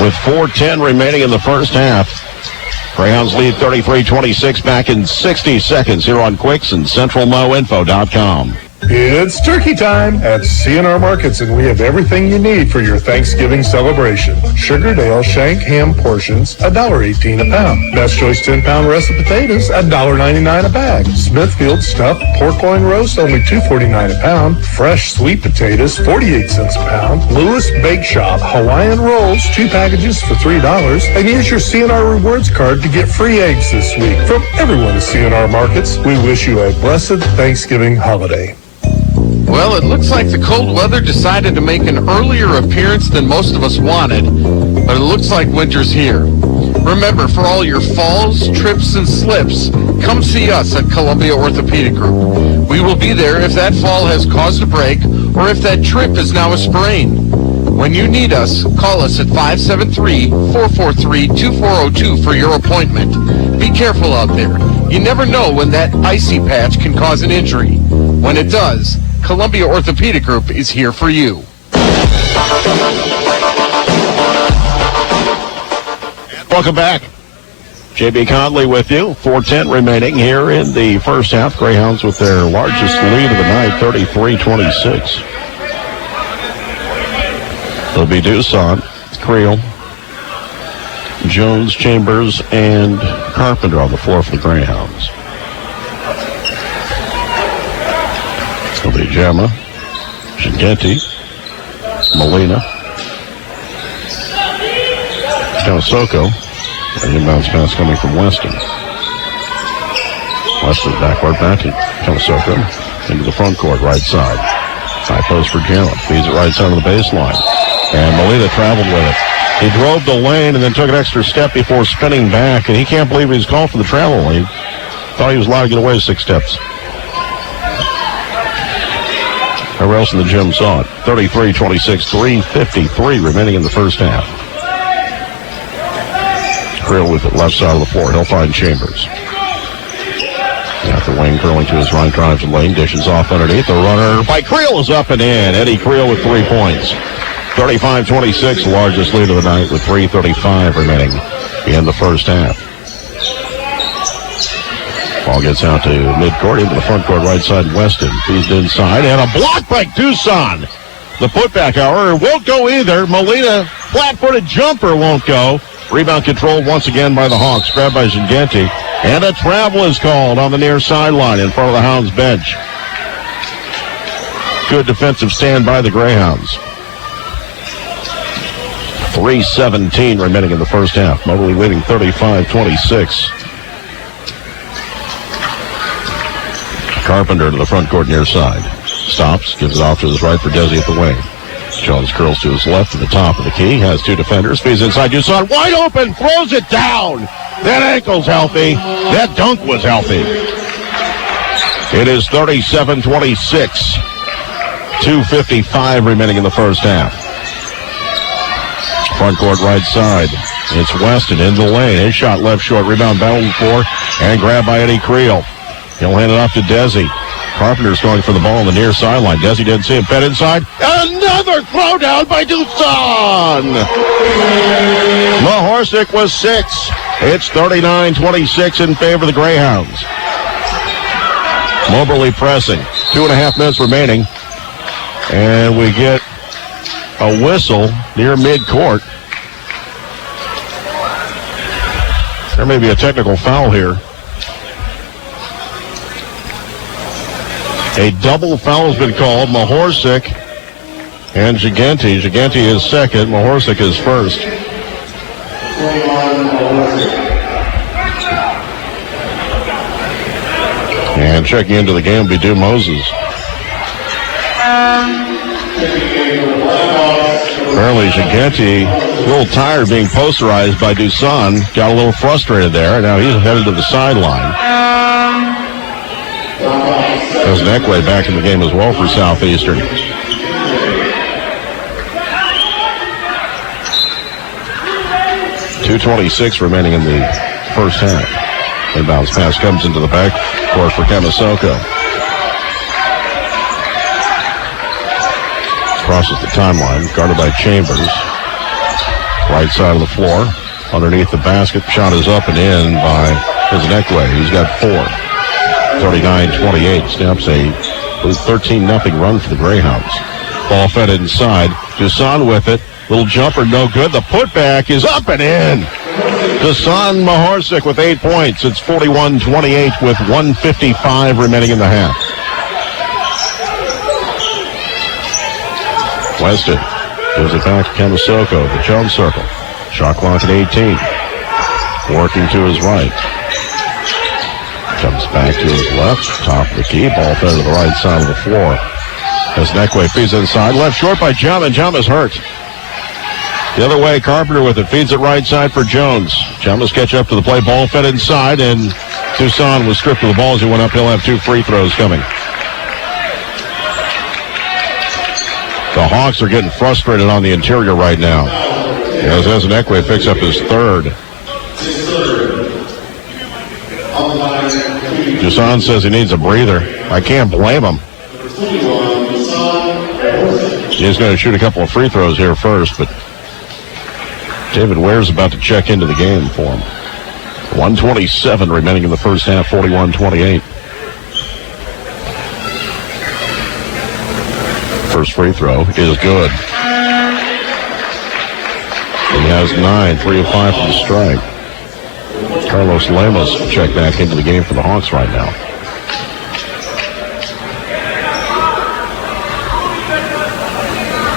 With 4:10 remaining in the first half, Greyhounds lead 33-26 back in 60 seconds here on Quicks and CentralMoInfo.com. It's turkey time at CNR Markets, and we have everything you need for your Thanksgiving celebration. Sugardale shank ham portions, $1.18 a pound. Best Choice 10-pound russet potatoes, $1.99 a bag. Smithfield stuffed pork loin roast, only $2.49 a pound. Fresh sweet potatoes, 48 cents a pound. Lewis Bake Shop Hawaiian rolls, 2 packages for $3. And use your CNR Rewards card to get free eggs this week. From everyone at CNR Markets, we wish you a blessed Thanksgiving holiday. Well, it looks like the cold weather decided to make an earlier appearance than most of us wanted, but it looks like winter's here. Remember, for all your falls, trips, and slips, come see us at Columbia Orthopedic Group. We will be there if that fall has caused a break or if that trip is now a sprain. When you need us, call us at 573-443-2402 for your appointment. Be careful out there. You never know when that icy patch can cause an injury. When it does, Columbia Orthopedic Group is here for you. Welcome back. J.B. Conley with you. 4:10 remaining here in the first half. Greyhounds with their largest lead of the night, 33-26. It'll be Dusan, Creel, Jones, Chambers, and Carpenter on the floor for the Greyhounds. It'll be Jama, Gigenti, Molina, Kamasoko, and inbounds pass coming from Weston. Weston backward back to Kamasoko into the front court, right side. High post for Jama, feeds it right side of the baseline. And Molina traveled with it. He drove the lane and then took an extra step before spinning back, and he can't believe he was called for the travel lane. Thought he was allowed to get away with 6 steps. Whoever else in the gym saw it. 33-26, 3:53 remaining in the first half. Creel with it left side of the floor. He'll find Chambers. After Wayne curling to his right, drives the lane, dishes off underneath. The runner by Creel is up and in. Eddie Creel with 3 points. 35-26, largest lead of the night with 3:35 remaining in the first half. Ball gets out to midcourt, into the front court, right side Weston. Feeds inside, and a block by Dusan. The putback, however, won't go either. Molina, flat-footed jumper won't go. Rebound controlled once again by the Hawks. Grabbed by Zingenti. And a travel is called on the near sideline in front of the Hounds bench. Good defensive stand by the Greyhounds. 3:17 remaining in the first half. Moberly leading 35-26. Carpenter to the front court near side. Stops, gives it off to his right for Desi at the wing. Jones curls to his left at the top of the key. Has two defenders. Feeds inside. Dusan wide open. Throws it down. That ankle's healthy. That dunk was healthy. It is 37-26. 2:55 remaining in the first half. Front court right side. It's Weston in the lane. His shot left short. Rebound battled for and grabbed by Eddie Creel. He'll hand it off to Desi. Carpenter's going for the ball on the near sideline. Desi didn't see him. Fed inside. Another throwdown by Dusan. Mahorsic was 6. It's 39-26 in favor of the Greyhounds. Moberly pressing. 2.5 minutes remaining. And we get a whistle near midcourt. There may be a technical foul here. A double foul has been called. Mahorsic and Gigenti. Gigenti is second. Mahorsic is first. And checking into the game will be Du Moses. Apparently Gigenti, a little tired being posterized by Dusan, got a little frustrated there. Now he's headed to the sideline. There's Nekwe back in the game as well for Southeastern. .226 remaining in the first half. Inbounds pass comes into the back court for Kamasoko. Crosses the timeline, guarded by Chambers. Right side of the floor, underneath the basket. Shot is up and in by Nekwe. He's got 4. 39-28. Snaps a 13-0 run for the Greyhounds. Ball fed inside. Dusan with it. Little jumper, no good. The putback is up and in. Dusan Mahorsic with 8 points. It's 41-28 with 1:55 remaining in the half. Weston gives it back to Kamasoko. The Jones circle. Shot clock at 18. Working to his right. Comes back to his left. Top of the key. Ball fed to the right side of the floor. As Nekwe feeds inside. Left short by Jum, and Jum is hurt. The other way, Carpenter with it. Feeds it right side for Jones. Jum's catch up to the play. Ball fed inside, and Dusan was stripped of the ball as he went up. He'll have 2 free throws coming. The Hawks are getting frustrated on the interior right now. As Nekwe picks up his 3rd. Dusan says he needs a breather. I can't blame him. He's going to shoot a couple of free throws here first, but David Ware's about to check into the game for him. 1:27 remaining in the first half, 41-28. First free throw is good. He has 9, 3 of 5 from the strike. Carlos Lemos will check back into the game for the Hawks right now.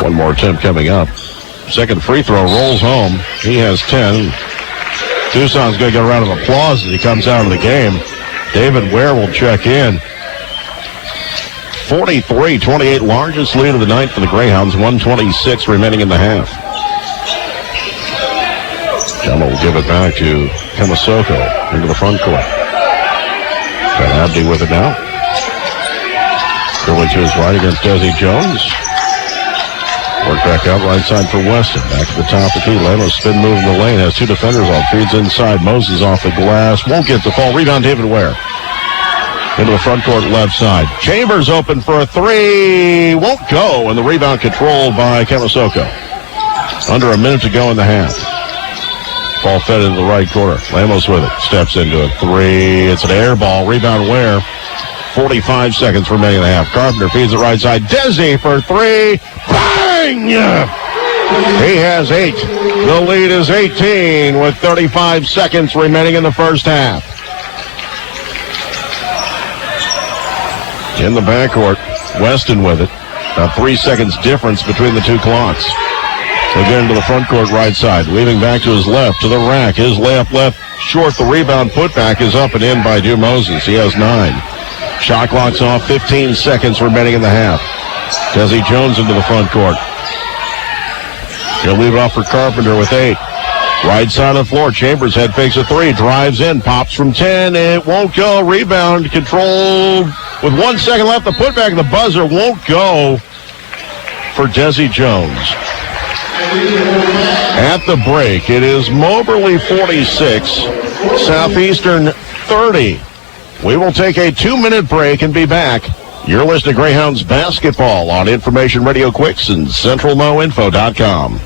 One more attempt coming up. Second free throw rolls home. He has 10. Dusan's going to get a round of applause as he comes out of the game. David Ware will check in. 43-28, largest lead of the night for the Greyhounds. 1:26 remaining in the half. Jama will give it back to Kamasoko into the front court. Got Abdi with it now. Curly to his right against Desi Jones. Work back out right side for Weston. Back to the top of the key. Lemos spin move in the lane. Has 2 defenders on. Feeds inside. Moses off the glass. Won't get the fall. Rebound David Ware. Into the front court left side. Chambers open for a 3. Won't go. And the rebound controlled by Kamasoko. Under a minute to go in the half. Ball fed into the right corner. Lemos with it. Steps into a 3. It's an air ball. Rebound Ware. 45 seconds remaining in the half. Carpenter feeds it right side. Desi for 3. swing. He has 8. The lead is 18 with 35 seconds remaining in the first half. In the backcourt, Weston with it. About 3 seconds difference between the two clocks. Again to the front court right side. Weaving back to his left, to the rack. His layup left short. The rebound putback is up and in by Dew Moses. He has 9. Shot clock's off. 15 seconds remaining in the half. Desi Jones into the front court. He'll leave it off for Carpenter with 8. Right side of the floor. Chambers head fakes a 3. Drives in. Pops from 10. It won't go. Rebound controlled. With 1 second left, the putback, the buzzer won't go for Desi Jones. At the break, it is Moberly 46, Southeastern 30. We will take a 2-minute break and be back. You're listening to Greyhounds basketball on Information Radio Quicks and CentralMoInfo.com.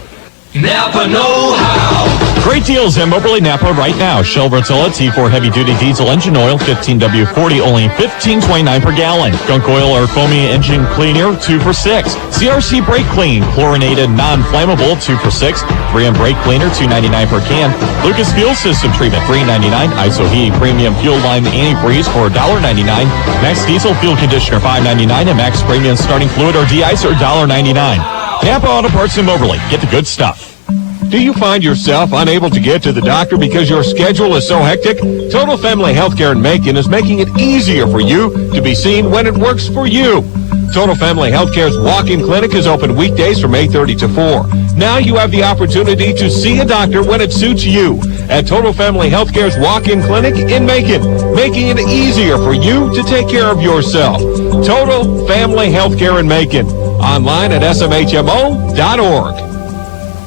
Napa know-how. Great deals at Moberly Napa right now. Shell Rotella T4 heavy-duty diesel engine oil, 15W40, only $15.29 per gallon. Gunk oil or foamy engine cleaner, 2 for $6. CRC brake clean, chlorinated, non-flammable, 2 for $6. 3M brake cleaner, $2.99 per can. Lucas Fuel System treatment, $3.99. ISO Heat premium fuel line antifreeze for $1.99. Max Diesel fuel conditioner, $5.99. And Max Premium starting fluid or de-icer, $1.99. Napa Auto Parts in Moberly. Get the good stuff. Do you find yourself unable to get to the doctor because your schedule is so hectic? Total Family Healthcare in Macon is making it easier for you to be seen when it works for you. Total Family Healthcare's walk-in clinic is open weekdays from 8:30 to 4. Now you have the opportunity to see a doctor when it suits you at Total Family Healthcare's walk-in clinic in Macon, making it easier for you to take care of yourself. Total Family Healthcare in Macon. Online at smhmo.org.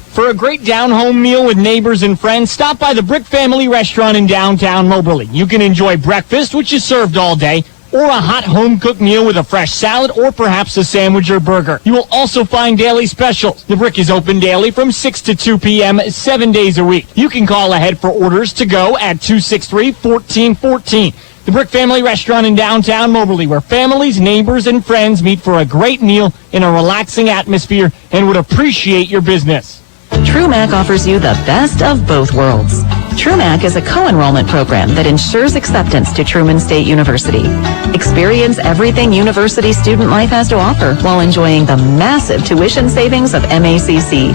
For a great down-home meal with neighbors and friends, stop by the Brick Family Restaurant in downtown Moberly. You can enjoy breakfast, which is served all day, or a hot home-cooked meal with a fresh salad or perhaps a sandwich or burger. You will also find daily specials. The Brick is open daily from 6 to 2 p.m. 7 days a week. You can call ahead for orders to go at 263-1414. The Brick Family Restaurant in downtown Moberly, where families, neighbors, and friends meet for a great meal in a relaxing atmosphere and would appreciate your business. TrueMAC offers you the best of both worlds. TrueMAC is a co-enrollment program that ensures acceptance to Truman State University. Experience everything university student life has to offer while enjoying the massive tuition savings of MACC.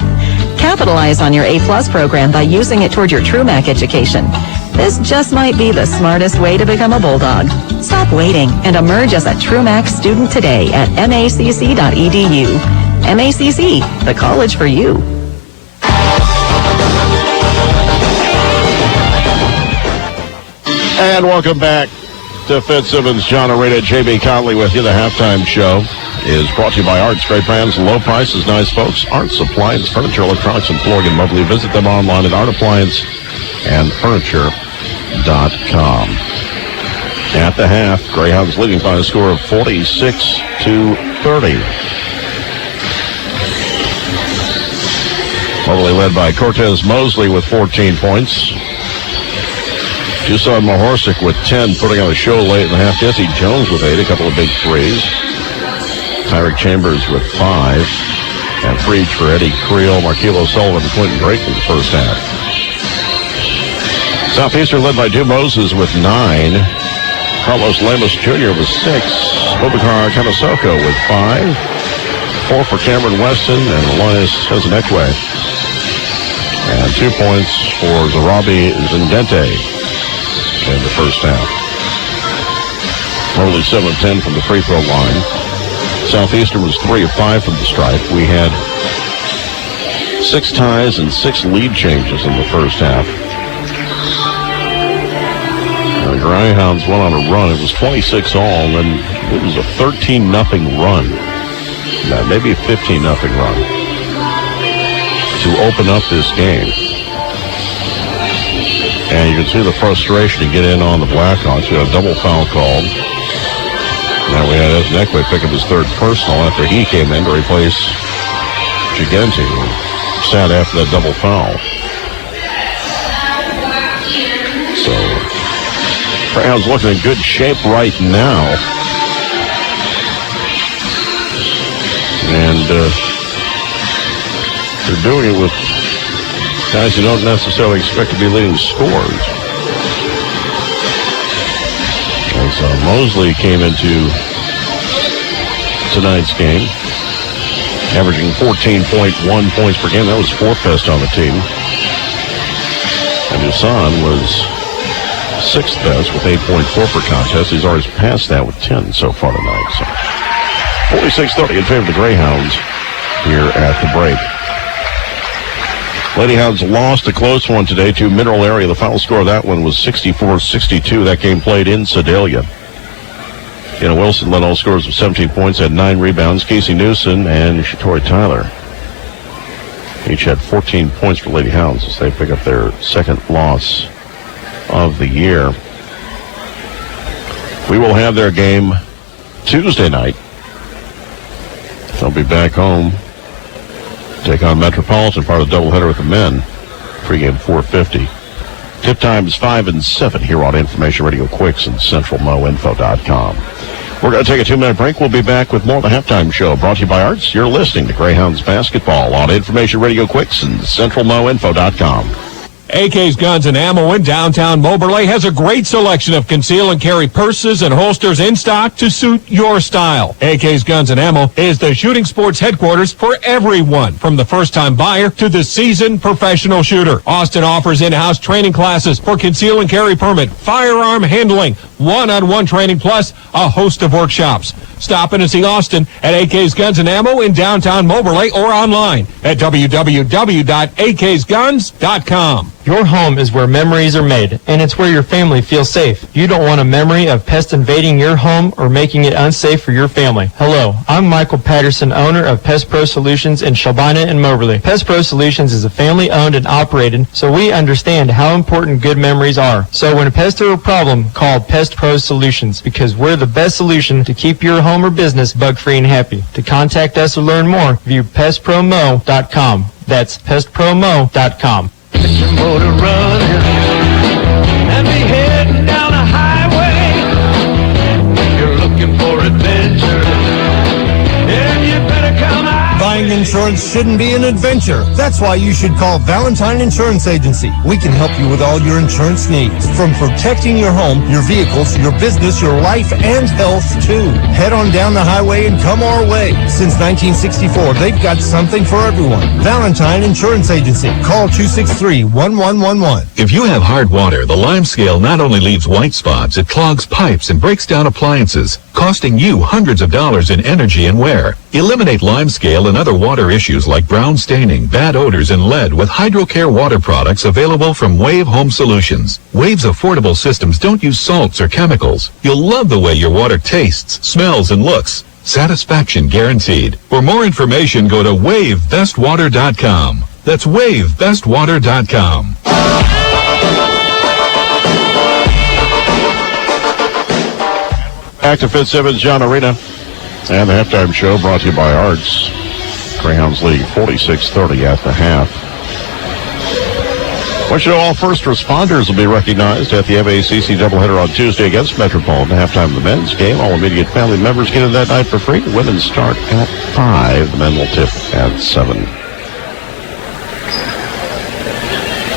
Capitalize on your A+ program by using it toward your TrueMAC education. This just might be the smartest way to become a Bulldog. Stop waiting and emerge as a TrueMAC student today at macc.edu. MACC, the college for you. And welcome back to Fitzsimmons. John Arena, J.B. Conley with you. The halftime show is brought to you by Arts. Great brands, low prices, nice folks. Arts, Appliance, Furniture, Electronics, and Flooring in Moberly. Visit them online at artapplianceandfurniture.com. At the half, Greyhounds leading by a score of 46-30. Moberly led by Cortez Mosley with 14 points. Tucson Mahorsic with 10, putting on a show late in the half. Jesse Jones with 8, a couple of big threes. Tyreek Chambers with 5. And for each for Eddie Creel, Marquilo Sullivan, and Quentin Drake in the first half. Southeastern led by Dew Moses with 9. Carlos Lemus Jr. with 6. Obakar Kamasoko with 5. 4 for Cameron Weston and Elias Hezenekwe. And 2 points for Zarabi Zendente in the first half. Moberly 7 of 10 from the free throw line. Southeastern was 3 of 5 from the stripe. We had 6 ties and 6 lead changes in the first half. And the Greyhounds went on a run. It was 26 all, and it was a 13-0 run. Maybe a 15-0 run to open up this game. And you can see the frustration to get in on the Blackhawks. We had a double foul called. Now we had Hezenekwe pick up his 3rd personal after he came in to replace Gigante, who sat after that double foul. So, Greyhounds looking in good shape right now. They're doing it with guys you don't necessarily expect to be leading scores. As Mosley came into tonight's game, averaging 14.1 points per game. That was fourth best on the team. And Dusan was sixth best with 8.4 per contest. He's already passed that with 10 so far tonight. So 46-30 in favor of the Greyhounds here at the break. Lady Hounds lost a close one today to Mineral Area. The final score of that one was 64-62. That game played in Sedalia. Anna Wilson led all scores with 17 points, had 9 rebounds. Casey Newsom and Shatori Tyler each had 14 points for Lady Hounds as they pick up their second loss of the year. We will have their game Tuesday night. They'll be back home. Take on Metropolitan, part of the doubleheader with the men. Pregame 4:50. Tip time is 5 and 7 here on Information Radio Quicks and CentralMoInfo.com. We're going to take a 2-minute break. We'll be back with more of the halftime show brought to you by Arts. You're listening to Greyhounds basketball on Information Radio Quicks and CentralMoInfo.com. AK's Guns and Ammo in downtown Moberly has a great selection of conceal and carry purses and holsters in stock to suit your style. AK's Guns and Ammo is the shooting sports headquarters for everyone, from the first-time buyer to the seasoned professional shooter. Austin offers in-house training classes for conceal and carry permit, firearm handling, one-on-one training, plus a host of workshops. Stop in and see Austin at AK's Guns and Ammo in downtown Moberly or online at www.aksguns.com. Your home is where memories are made, and it's where your family feels safe. You don't want a memory of pests invading your home or making it unsafe for your family. Hello, I'm Michael Patterson, owner of Pest Pro Solutions in Shelbina and Moberly. Pest Pro Solutions is a family-owned and operated, so we understand how important good memories are. So when pests are a problem, call Pest Pro Solutions, because we're the best solution to keep your home or business bug-free and happy. To contact us or learn more, view pestpromo.com. That's pestpromo.com. Get your motor running and be heading down a highway. You're looking for adventure, then you better come out. Buying insurance shouldn't be an adventure. That's why you should call Valentine Insurance Agency. We can help you with all your insurance needs, from protecting your home, your vehicles, your business, your life, and health, too. Head on down the highway and come our way. Since 1964, they've got something for everyone. Valentine Insurance Agency. Call 263-1111. If you have hard water, the lime scale not only leaves white spots, it clogs pipes and breaks down appliances, costing you hundreds of dollars in energy and wear. Eliminate lime scale and other water issues like brown staining, bad odors, and lead with HydroCare water products available from Wave Home Solutions. Wave's affordable systems don't use salts or chemicals. You'll love the way your water tastes, smells, and looks. Satisfaction guaranteed. For more information, go to WaveBestWater.com. That's WaveBestWater.com. Back to Fitzsimmons John Arena and the halftime show brought to you by Arts. Greyhounds lead 46-30 at the half. Want you to know all first responders will be recognized at the MACC doubleheader on Tuesday against Metropolitan. Halftime of the men's game. All immediate family members get in that night for free. The women start at 5. The men will tip at 7.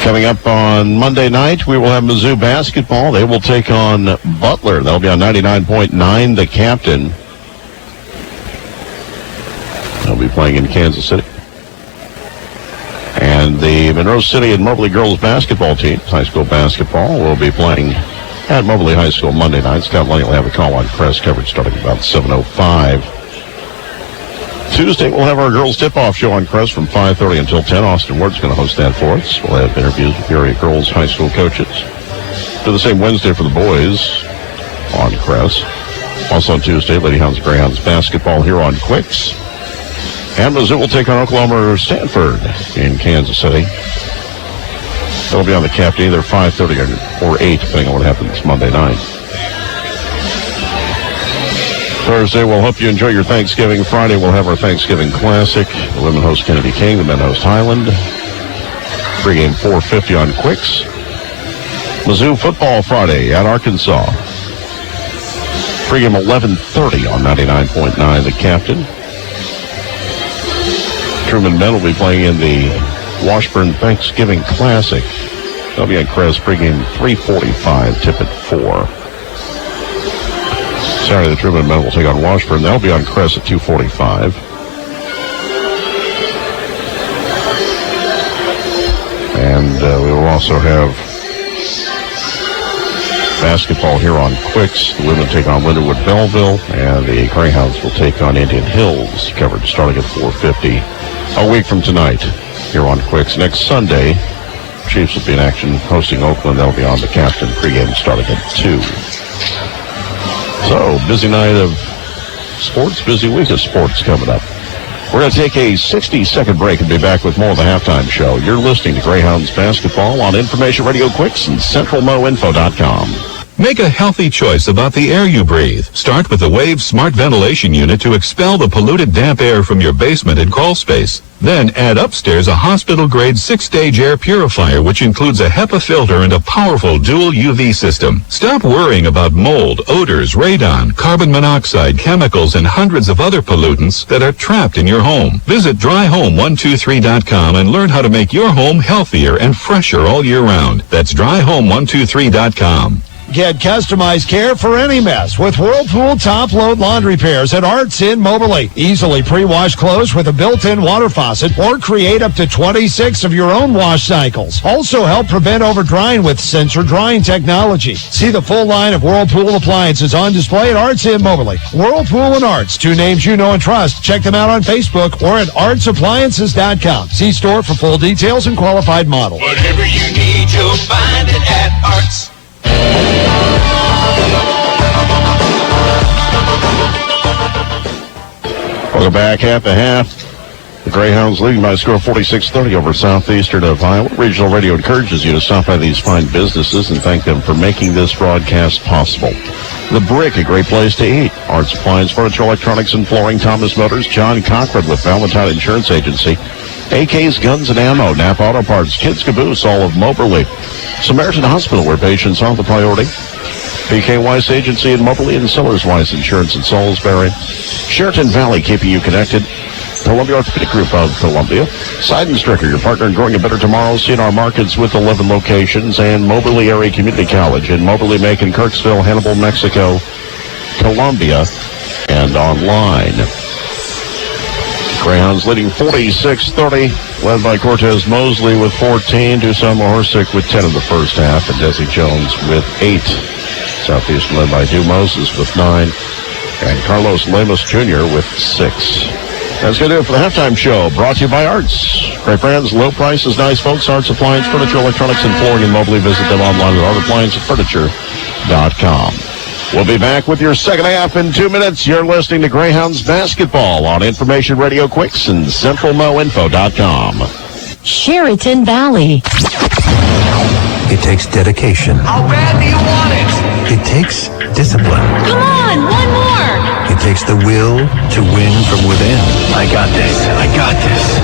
Coming up on Monday night, we will have Mizzou basketball. They will take on Butler. That'll be on 99.9, the Captain. They'll be playing in Kansas City. And the Monroe City and Moberly girls basketball teams, high school basketball, will be playing at Moberly High School Monday night. Scott Lenny will have a call on press coverage starting about 7:05. Tuesday, we'll have our girls tip-off show on Crest from 5:30 until 10. Austin Ward's going to host that for us. We'll have interviews with area girls high school coaches. Do the same Wednesday for the boys on Crest. Also on Tuesday, Lady Hounds Greyhounds basketball here on Quicks. And Mizzou will take on Oklahoma or Stanford in Kansas City. They'll be on the Captain either 5:30 or 8, depending on what happens Monday night. Thursday, we'll hope you enjoy your Thanksgiving. Friday, we'll have our Thanksgiving Classic. The women host Kennedy King, the men host Highland. Pregame 4:50 on Quicks. Mizzou football Friday at Arkansas. Pregame 11:30 on 99.9, the Captain. Truman men will be playing in the Washburn Thanksgiving Classic. They'll be on Crest pregame 3:45, tip at 4. Saturday, the Truman men will take on Washburn. They'll be on Crest at 2:45. And we will also have basketball here on Quicks. The women take on Lindenwood Belleville, and the Greyhounds will take on Indian Hills, covered starting at 4:50 a week from tonight here on Quicks. Next Sunday, Chiefs will be in action hosting Oakland. They'll be on the Captain pregame starting at 2. So, busy night of sports, busy week of sports coming up. We're going to take a 60-second break and be back with more of the halftime show. You're listening to Greyhounds basketball on Information Radio Quicks and CentralMoInfo.com. Make a healthy choice about the air you breathe. Start with the Wave Smart Ventilation Unit to expel the polluted damp air from your basement and crawl space. Then add upstairs a hospital-grade 6-stage air purifier, which includes a HEPA filter and a powerful dual UV system. Stop worrying about mold, odors, radon, carbon monoxide, chemicals, and hundreds of other pollutants that are trapped in your home. Visit dryhome123.com and learn how to make your home healthier and fresher all year round. That's dryhome123.com. Get customized care for any mess with Whirlpool top-load laundry pairs at Arts in Moberly. Easily pre-wash clothes with a built-in water faucet or create up to 26 of your own wash cycles. Also help prevent over-drying with sensor drying technology. See the full line of Whirlpool appliances on display at Arts in Moberly. Whirlpool and Arts, 2 names you know and trust. Check them out on Facebook or at artsappliances.com. See store for full details and qualified models. Whatever you need, you'll find it at Arts. Welcome back at the half. The Greyhounds leading by a score of 46-30 over Southeastern of Iowa. Regional Radio encourages you to stop by these fine businesses and thank them for making this broadcast possible. The Brick, a great place to eat. Arts, appliance, furniture, electronics, and flooring. Thomas Motors. John Cochran with Valentine Insurance Agency. AK's Guns and Ammo. Napa Auto Parts. Kids Caboose. All of Moberly. Samaritan Hospital, where patients are the priority. PK Weiss Agency in Moberly and Sellers Weiss Insurance in Salisbury. Sheraton Valley, keeping you connected. Columbia Orthopedic Group of Columbia. Seidenstricker, your partner in growing a better tomorrow. CNR Markets with 11 locations. And Moberly Area Community College in Moberly, Macon, Kirksville, Hannibal, Mexico, Columbia, and online. Greyhounds leading 46-30, led by Cortez Mosley with 14. Dusan Mahorsic with 10 in the first half. And Desi Jones with 8. Southeastern led by Dew Moses with 9. And Carlos Lemus Jr. with 6. That's going to do it for the halftime show. Brought to you by Arts. Great brands, low prices, nice folks. Arts, appliance, furniture, electronics, and flooring in Moberly. Visit them online at artappliancefurniture.com. We'll be back with your second half in 2 minutes. You're listening to Greyhounds basketball on Information Radio Quicks and CentralMoInfo.com. Sheraton Valley. It takes dedication. How bad do you want it? It takes discipline. Come on, one more. It takes the will to win from within. I got this. I got this.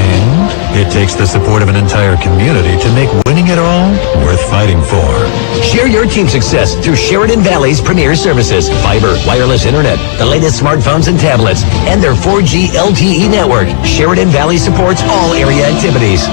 And it takes the support of an entire community to make winning it all worth fighting for. Share your team's success through Sheridan Valley's premier services. Fiber, wireless internet, the latest smartphones and tablets, and their 4G LTE network. Sheridan Valley supports all area activities.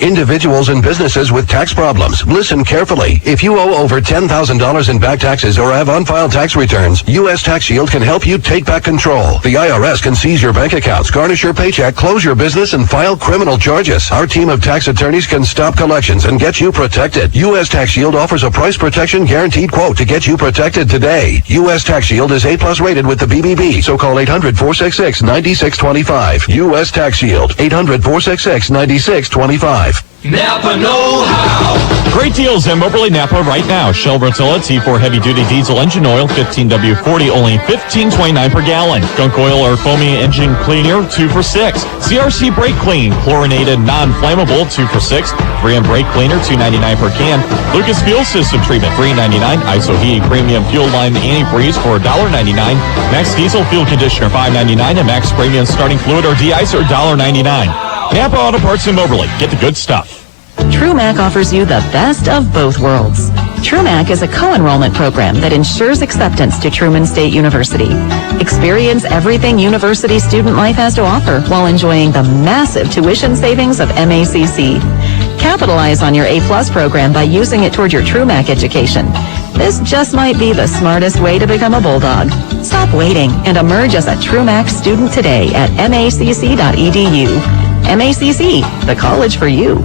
Individuals and businesses with tax problems, listen carefully. If you owe over $10,000 in back taxes or have unfiled tax returns, U.S. Tax Shield can help you take back control. The IRS can seize your bank accounts, garnish your paycheck, close your business, and file criminal charges. Our team of tax attorneys can stop collections and get you protected. U.S. Tax Shield offers a price protection guaranteed quote to get you protected today. U.S. Tax Shield is A+ rated with the BBB, so call 800-466-9625. U.S. Tax Shield, 800-466-9625. Napa know-how. Great deals in Moberly, Napa right now. Shell Rotella T4 heavy-duty diesel engine oil, 15W40, only $15.29 per gallon. Gunk oil or foamy engine cleaner, 2 for $6. CRC brake clean, chlorinated, non-flammable, 2 for $6. 3M brake cleaner, $2.99 per can. Lucas Fuel System treatment, $3.99. ISO Heat premium fuel line antifreeze for $1.99. Max Diesel fuel conditioner, $5.99. And Max Premium starting fluid or de-icer, $1.99. Napa Auto Parts in Moberly. Get the good stuff. TrueMac offers you the best of both worlds. TrueMACC is a co-enrollment program that ensures acceptance to Truman State University. Experience everything university student life has to offer while enjoying the massive tuition savings of MACC. Capitalize on your A-plus program by using it toward your TrueMACC education. This just might be the smartest way to become a bulldog. Stop waiting and emerge as a TrueMACC student today at macc.edu. MACC, the college for you.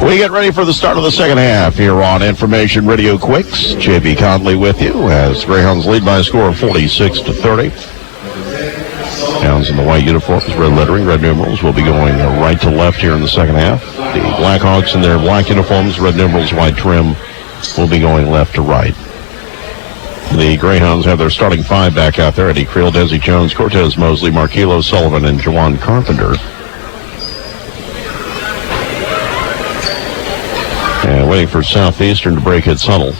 We get ready for the start of the second half here on Information Radio Quicks. J.B. Conley with you as Greyhounds lead by a score of 46-30. Hounds in the white uniforms, red lettering, red numerals will be going right to left here in the second half. The Blackhawks in their black uniforms, red numerals, white trim will be going left to right. The Greyhounds have their starting five back out there. Eddie Creel, Desi Jones, Cortez Mosley, Markelo Sullivan, and Jawan Carpenter. And waiting for Southeastern to break its huddle.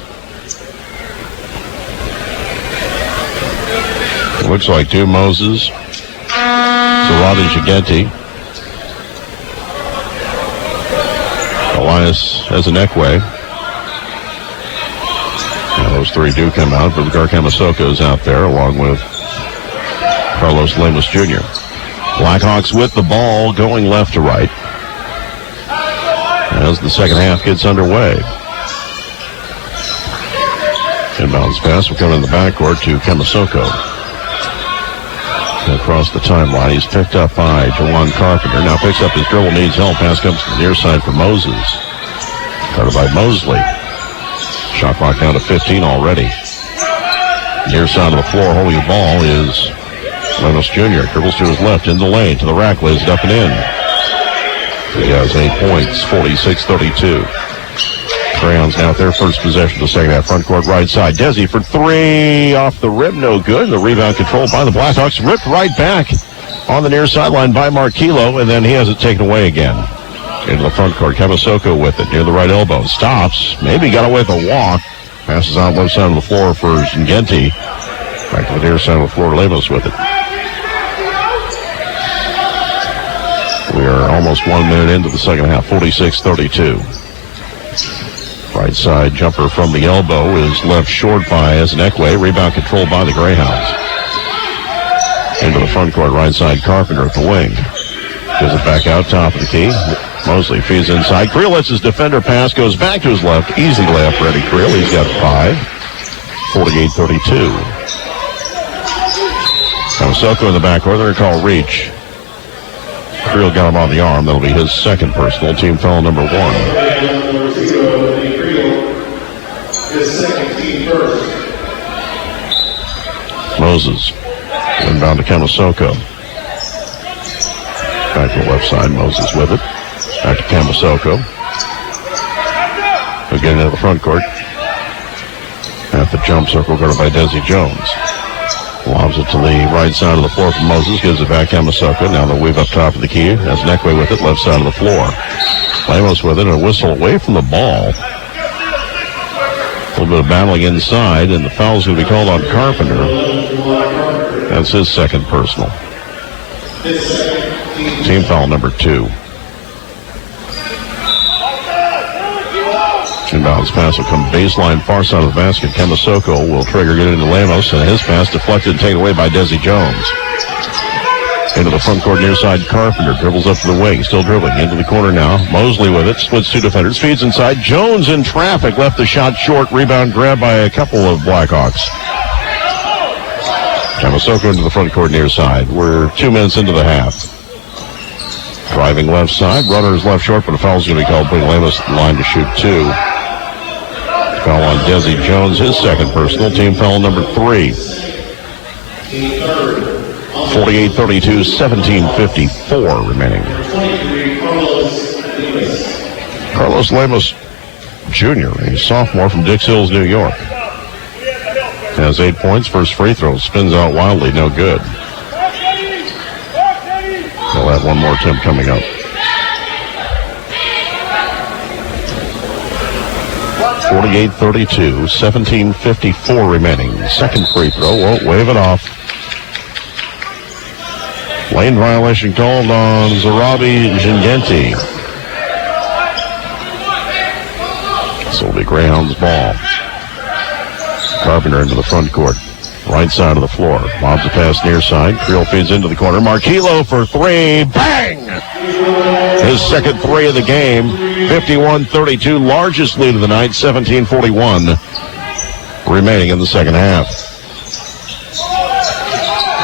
It looks like two Moses, Sarada Shigenti, Elias Ezenekwe. Now those three do come out, but Garkamasoko is out there along with Carlos Lemus Jr. Blackhawks with the ball going left to right as the second half gets underway. Inbounds pass will come in the backcourt to Kamasoko. Across the timeline, he's picked up by Jawan Carpenter. Now picks up his dribble, needs help. Pass comes to the near side for Moses. Started by Mosley. Shot clock down to 15 already. Near side of the floor, holding the ball is Lemus Jr. Dribbles to his left, in the lane, to the rack, lays it up and in. He has 8 points, 46-32. Greyhounds now at their first possession of the second half. Front court right side. Desi for three. Off the rim, no good. The rebound controlled by the Blackhawks. Ripped right back on the near sideline by Markelo, and then he has it taken away again. Into the front court. Kamasoko with it near the right elbow. Stops. Maybe got away with a walk. Passes out left side of the floor for Ngenti. Back to the near side of the floor. Lemos with it. We are almost 1 minute into the second half. 46-32. Right side jumper from the elbow is left short by Ezenekwe. Rebound controlled by the Greyhounds. Into the front court, right side Carpenter at the wing. Gives it back out, top of the key. Mosley feeds inside. Creel lets his defender pass, goes back to his left. Easy layup for Eddie Creel. He's got 5. 48-32. Kamasoko in the backcourt. They're going to call reach. Creel got him on the arm. That'll be his second personal. Team foul number 1. Moses. Inbound to Kamasoko. Back to the left side. Moses with it. Back to Kamasoko. Again into the front court. At the jump circle guarded by Desi Jones. Lobs it to the right side of the floor for Moses. Gives it back Kamasoko. Now they'll weave up top of the key. Has Nekwe with it. Left side of the floor. Lemos with it. And a whistle away from the ball. A little bit of battling inside, and the foul's going to be called on Carpenter. That's his second personal. Team foul number 2. Inbounds pass will come baseline far side of the basket. Kamasoko will trigger, get into Lemos, and his pass deflected and taken away by Desi Jones. Into the front court near side, Carpenter dribbles up to the wing, still dribbling into the corner now. Mosley with it, splits 2 defenders, feeds inside. Jones in traffic, left the shot short. Rebound grabbed by a couple of Blackhawks. Kamasoko into the front court near side. We're 2 minutes into the half. Driving left side, runner's left short, but a foul's going to be called, putting Lemos in line to shoot 2. Foul on Desi Jones, his second personal. Team foul number 3. 48-32, 17:54 remaining. Carlos Lemus Jr., a sophomore from Dix Hills, New York. Has 8 points, first free throw, spins out wildly, no good. He'll have one more attempt coming up. 48-32, 17:54 remaining. Second free throw, won't wave it off. Lane violation called on Zarabi Jingenti. This will be Greyhounds ball. Carpenter into the front court. Right side of the floor. Lobs a pass near side. Creel feeds into the corner. Marquillo for three. Bang! His second three of the game. 51-32. Largest lead of the night. 17:41 remaining in the second half.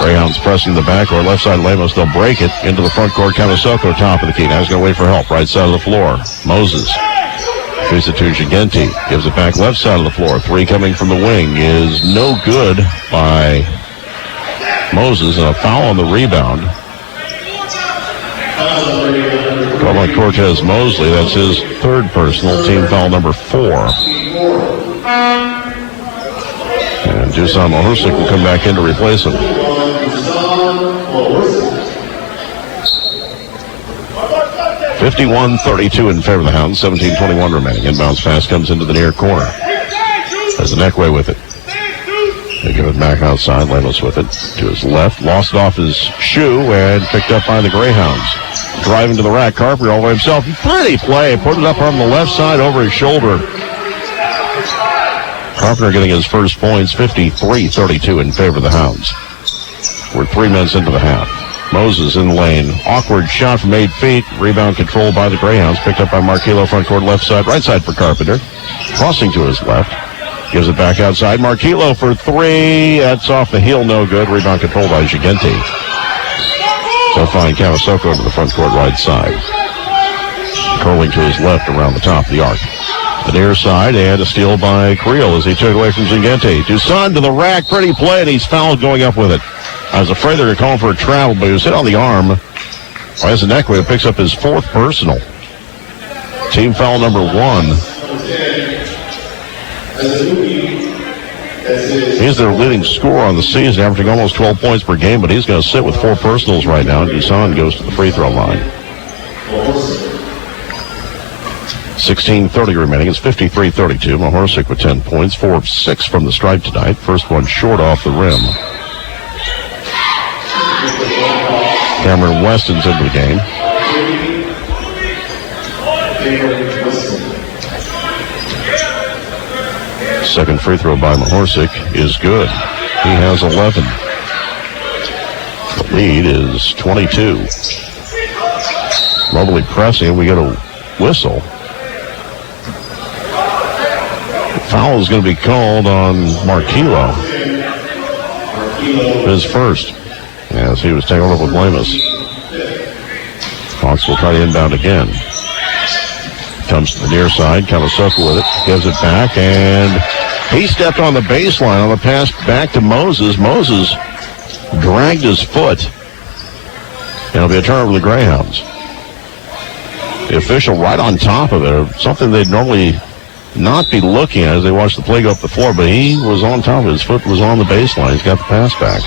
Greyhounds pressing the back or left side. Lemos, they'll break it into the front court. Kamasoko, top of the key. Now he's going to wait for help. Right side of the floor. Moses. Gives it to Gigenti. Gives it back left side of the floor. Three coming from the wing is no good by Moses. And a foul on the rebound. Called by Cortez Mosley. That's his third personal. Team foul number 4. And Dusan Mahursik will come back in to replace him. 51-32 in favor of the Hounds. 17:21 remaining. Inbounds pass comes into the near corner. Has the neck way with it. They give it back outside. Lemos with it to his left. Lost it off his shoe and picked up by the Greyhounds. Driving to the rack. Carpenter all by himself. Pretty play. Put it up on the left side over his shoulder. Carpenter getting his first points. 53-32 in favor of the Hounds. We're 3 minutes into the half. Moses in the lane. Awkward shot from 8 feet. Rebound controlled by the Greyhounds. Picked up by Marquillo. Front court left side. Right side for Carpenter. Crossing to his left. Gives it back outside. Marquillo for three. That's off the heel. No good. Rebound controlled by Gigenti. They'll find Kamasoko to the front court right side. Curling to his left around the top of the arc. The near side and a steal by Creel as he took it away from Gigenti. Dusan to the rack. Pretty play and he's fouled going up with it. I was afraid they were calling for a travel, but he was hit on the arm. Who picks up his 4th personal. Team foul number 1. He's their leading scorer on the season, averaging almost 12 points per game, but he's going to sit with 4 personals right now. Dusan goes to the free throw line. 16:30 remaining. It's 53-32. Mahorsik with 10 points, 4 of 6 from the stripe tonight. First one short off the rim. Cameron Weston's into the game. Second free throw by Mahorsik is good. He has 11. The lead is 22. Moberly pressing. We get a whistle. The foul is going to be called on Marquillo. His first. As he was tangled up with Lemus. Hawks will try to inbound again. Comes to the near side. Kamasoko with it. Gives it back. And he stepped on the baseline on the pass back to Moses. Moses dragged his foot. And it'll be a turnover for the Greyhounds. The official right on top of it. Something they'd normally not be looking at as they watch the play go up the floor. But he was on top of it. His foot was on the baseline. He's got the pass back.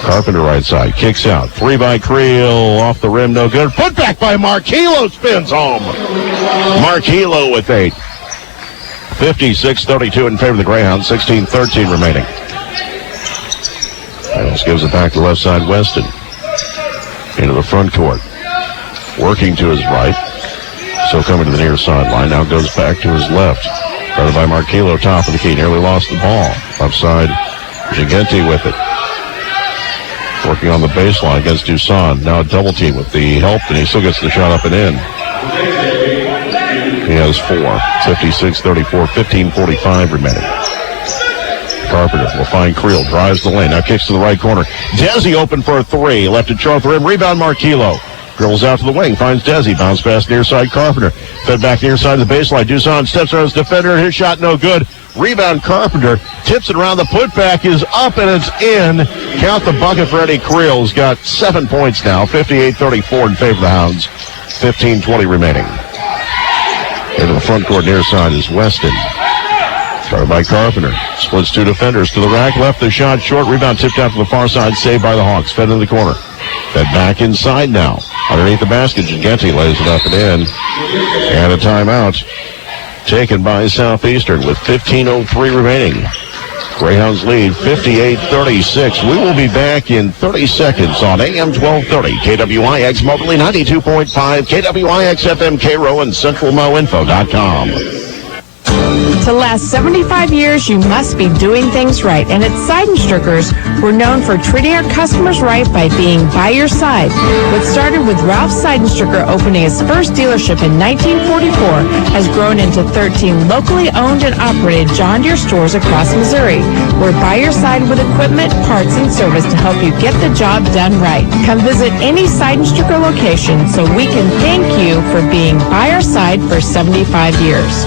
Carpenter right side, kicks out. 3 by Creel, off the rim, no good. Put back by Marquillo, spins home. Marquillo with 8. 56-32 in favor of the Greyhounds, 16-13 remaining. This gives it back to left side, Weston. Into the front court. Working to his right. So coming to the near sideline, now goes back to his left. Guarded by Marquillo, top of the key, nearly lost the ball. Left side, Gigenti with it. Working on the baseline against Dusan. Now a double team with the help, and he still gets the shot up and in. He has 4. 56-34, 15:45 remaining. Carpenter will find Creel, drives the lane, now kicks to the right corner. Desi open for a 3, left it short for him, rebound Marquillo. Drills out to the wing, finds Desi, bounce pass near side Carpenter. Fed back near side of the baseline, Dusan steps around his defender, his shot no good. Rebound Carpenter, tips it around, the putback is up and it's in. Count the bucket for Eddie Creel. He's got 7 points now, 58-34 in favor of the Hounds. 15:20 remaining. Into the front court near side is Weston. Started by Carpenter. Splits 2 defenders to the rack, left the shot short. Rebound tipped out to the far side, saved by the Hawks. Fed into the corner. Fed back inside now. Underneath the basket, Gigenti lays it up and in. And a timeout taken by Southeastern with 15:03 remaining. Greyhounds lead 58-36. We will be back in 30 seconds on AM 1230, KWIX Moberly 92.5, KWIX FM Cairo, and CentralMoInfo.com. To last 75 years, you must be doing things right. And at Seidenstrickers, we're known for treating our customers right by being by your side. What started with Ralph Seidenstricker opening his first dealership in 1944 has grown into 13 locally owned and operated John Deere stores across Missouri. We're by your side with equipment, parts, and service to help you get the job done right. Come visit any Seidenstricker location so we can thank you for being by our side for 75 years.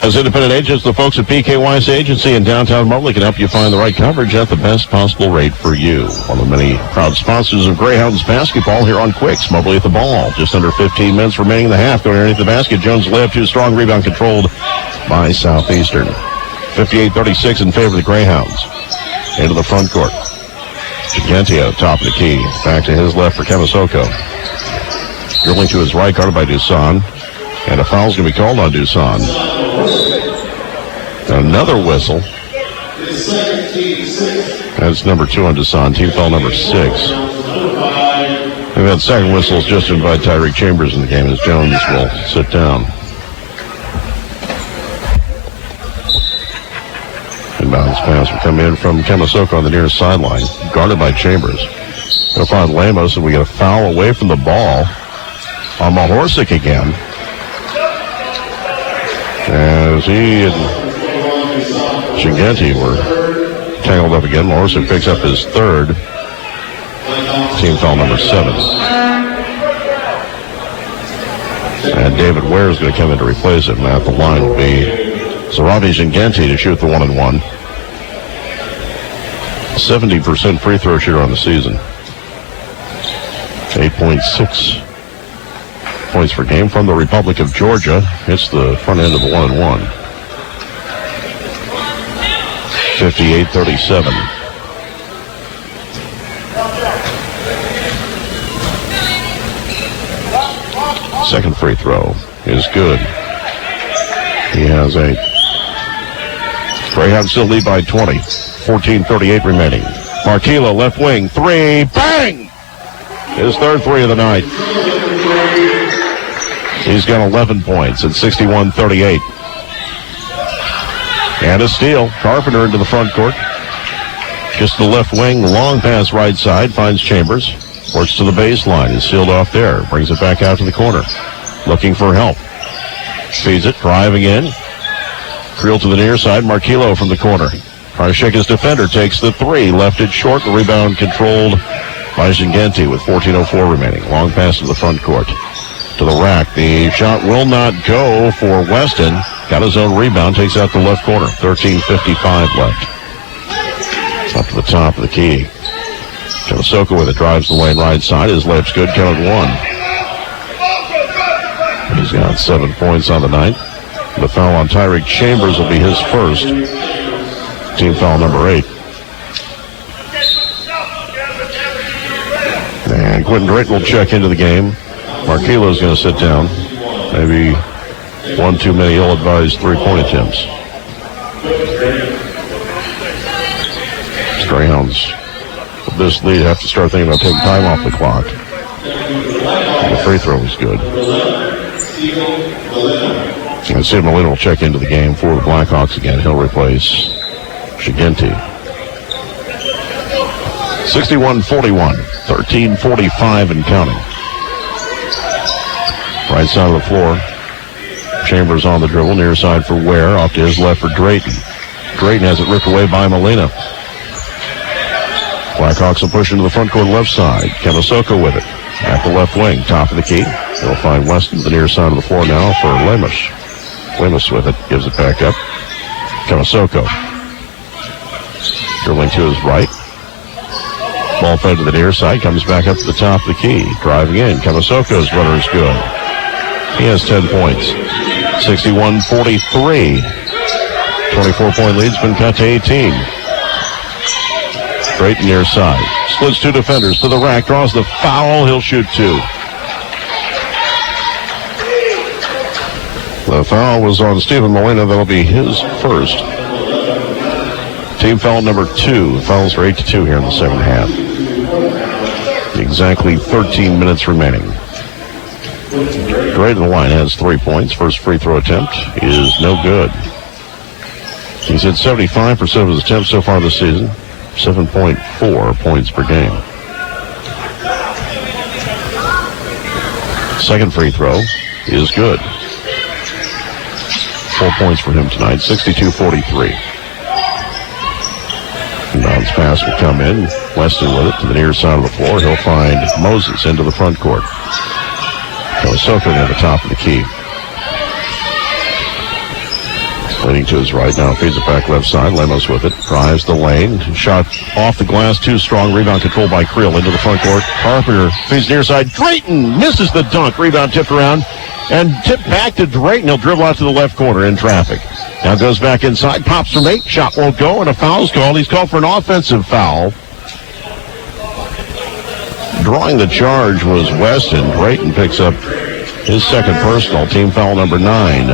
As independent agents, the folks at PKY's agency in downtown Moberly can help you find the right coverage at the best possible rate for you. One of the many proud sponsors of Greyhounds basketball here on Quicks. Moberly at the ball. Just under 15 minutes remaining in the half. Going underneath the basket. Jones left. Too strong. Rebound controlled by Southeastern. 58-36 in favor of the Greyhounds. Into the front court. Gigantio, top of the key. Back to his left for Kemisoko. Dribbling to his right, guarded by Dusan. And a foul's going to be called on Dusan. Another whistle. That's number 2 on Dusan. Team foul number 6. And that second whistle is just to invite Tyreek Chambers in the game as Jones will sit down. Inbounds pass will come in from Kemisoko on the near sideline, guarded by Chambers. They'll find Lemos, and we get a foul away from the ball on Mahorsic again. As he and Gigante were tangled up again. Mahorsic picks up his third. Team foul number 7. And David Ware is going to come in to replace him. At the line will be Zaravi Gigante to shoot the 1-and-1. 70% free throw shooter on the season. 8.6 points per game from the Republic of Georgia. Hits the front end of the 1-and-1. 58-37. Second free throw is good. He has 8. Greyhounds still lead by 20. 14:38 remaining. Marquillo, left wing, 3, bang! His third 3 of the night. He's got 11 points at 61-38. And a steal. Carpenter into the front court. Just the left wing, long pass right side, finds Chambers. Works to the baseline, is sealed off there. Brings it back out to the corner. Looking for help. Feeds it, driving in. Creel to the near side, Marquillo from the corner. Trying to shake his defender, takes the 3. Left it short, the rebound controlled by Gigante with 14:04 remaining. Long pass to the front court. To the rack. The shot will not go for Weston. Got his own rebound. Takes out the left corner. 13:55 left. Up to the top of the key. Kemisoko with it. Drives the lane right side. His layup's good. Count 1. He's got 7 points on the night. The foul on Tyreek Chambers will be his first. Team foul number 8. And Quentin Drayton will check into the game. Marquillo's going to sit down. Maybe one too many ill-advised three-point attempts. Greyhounds with this lead have to start thinking about taking time off the clock. The free throw is good. And Sid Molina will check into the game for the Blackhawks again. He'll replace Gigante. 61-41, 13:45 and counting. Right side of the floor. Chambers on the dribble, near side for Ware, off to his left for Drayton. Drayton has it ripped away by Molina. Blackhawks will push into the front court left side. Kemisoko with it. At the left wing, top of the key. They'll find Weston, the near side of the floor now for Lemus. Lemus with it, gives it back up. Kemisoko. Dribbling to his right. Ball fed to the near side, comes back up to the top of the key. Driving in, Kemisoko's runner is good. He has 10 points. 61-43. 24-point lead's been cut to 18. Drayton near side. Splits 2 defenders to the rack. Draws the foul. He'll shoot 2. The foul was on Stephen Molina. That'll be his first. Team foul number 2. Fouls are 8-2 here in the second half. Exactly 13 minutes remaining. Gray to the line has 3 points. First free throw attempt is no good. He's hit 75% of his attempts so far this season. 7.4 points per game. Second free throw is good. 4 points for him tonight, 62-43. Bounce pass will come in. Weston with it to the near side of the floor. He'll find Moses into the front court. Kawasoko near the top of the key. Leading to his right now, feeds it back left side. Lemos with it, drives the lane. Shot off the glass, too strong. Rebound controlled by Creel into the front court. Carpenter feeds near side. Drayton misses the dunk. Rebound tipped around and tipped back to Drayton. He'll dribble out to the left corner in traffic. Now goes back inside, pops from 8. Shot won't go, and a foul's called. He's called for an offensive foul. Drawing the charge was Weston. Drayton picks up his second personal. Team foul number 9.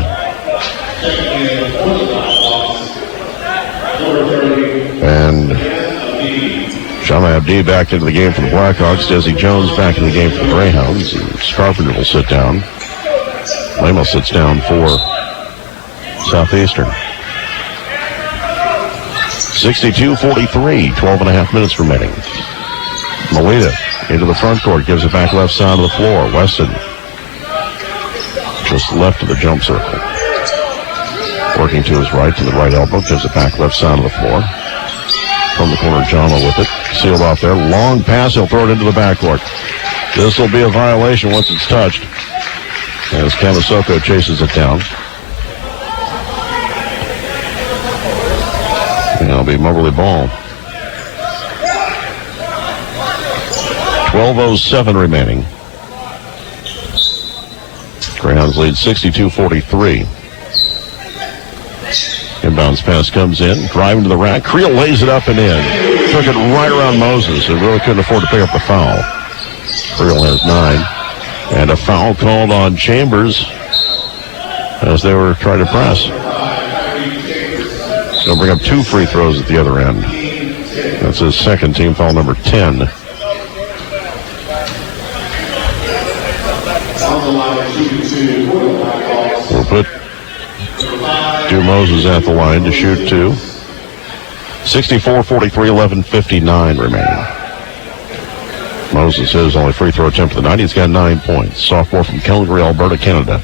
And Shama Abdi back into the game for the Blackhawks. Desi Jones back in the game for the Greyhounds. And Carpenter will sit down. Lemos sits down for Southeastern. 62-43, 12 and a half minutes remaining. Molina into the front court, gives it back left side of the floor. Weston just left of the jump circle. Working to his right, to the right elbow, gives it back left side of the floor. From the corner, Jama with it. Sealed off there. Long pass, he'll throw it into the backcourt. This will be a violation once it's touched, as Kamasoko chases it down. And it'll be Moberly ball. 12:07 remaining. Greyhounds lead 62-43. Inbounds pass comes in, driving to the rack. Creel lays it up and in. Took it right around Moses, who really couldn't afford to pick up the foul. Creel has 9. And a foul called on Chambers as they were trying to press. They'll bring up 2 free throws at the other end. That's his second, team foul number 10. We'll put Stu Moses at the line to shoot 2. 64-43, 11:59 remaining. Moses, his only free throw attempt of the night. He's got 9 points. Sophomore from Calgary, Alberta, Canada.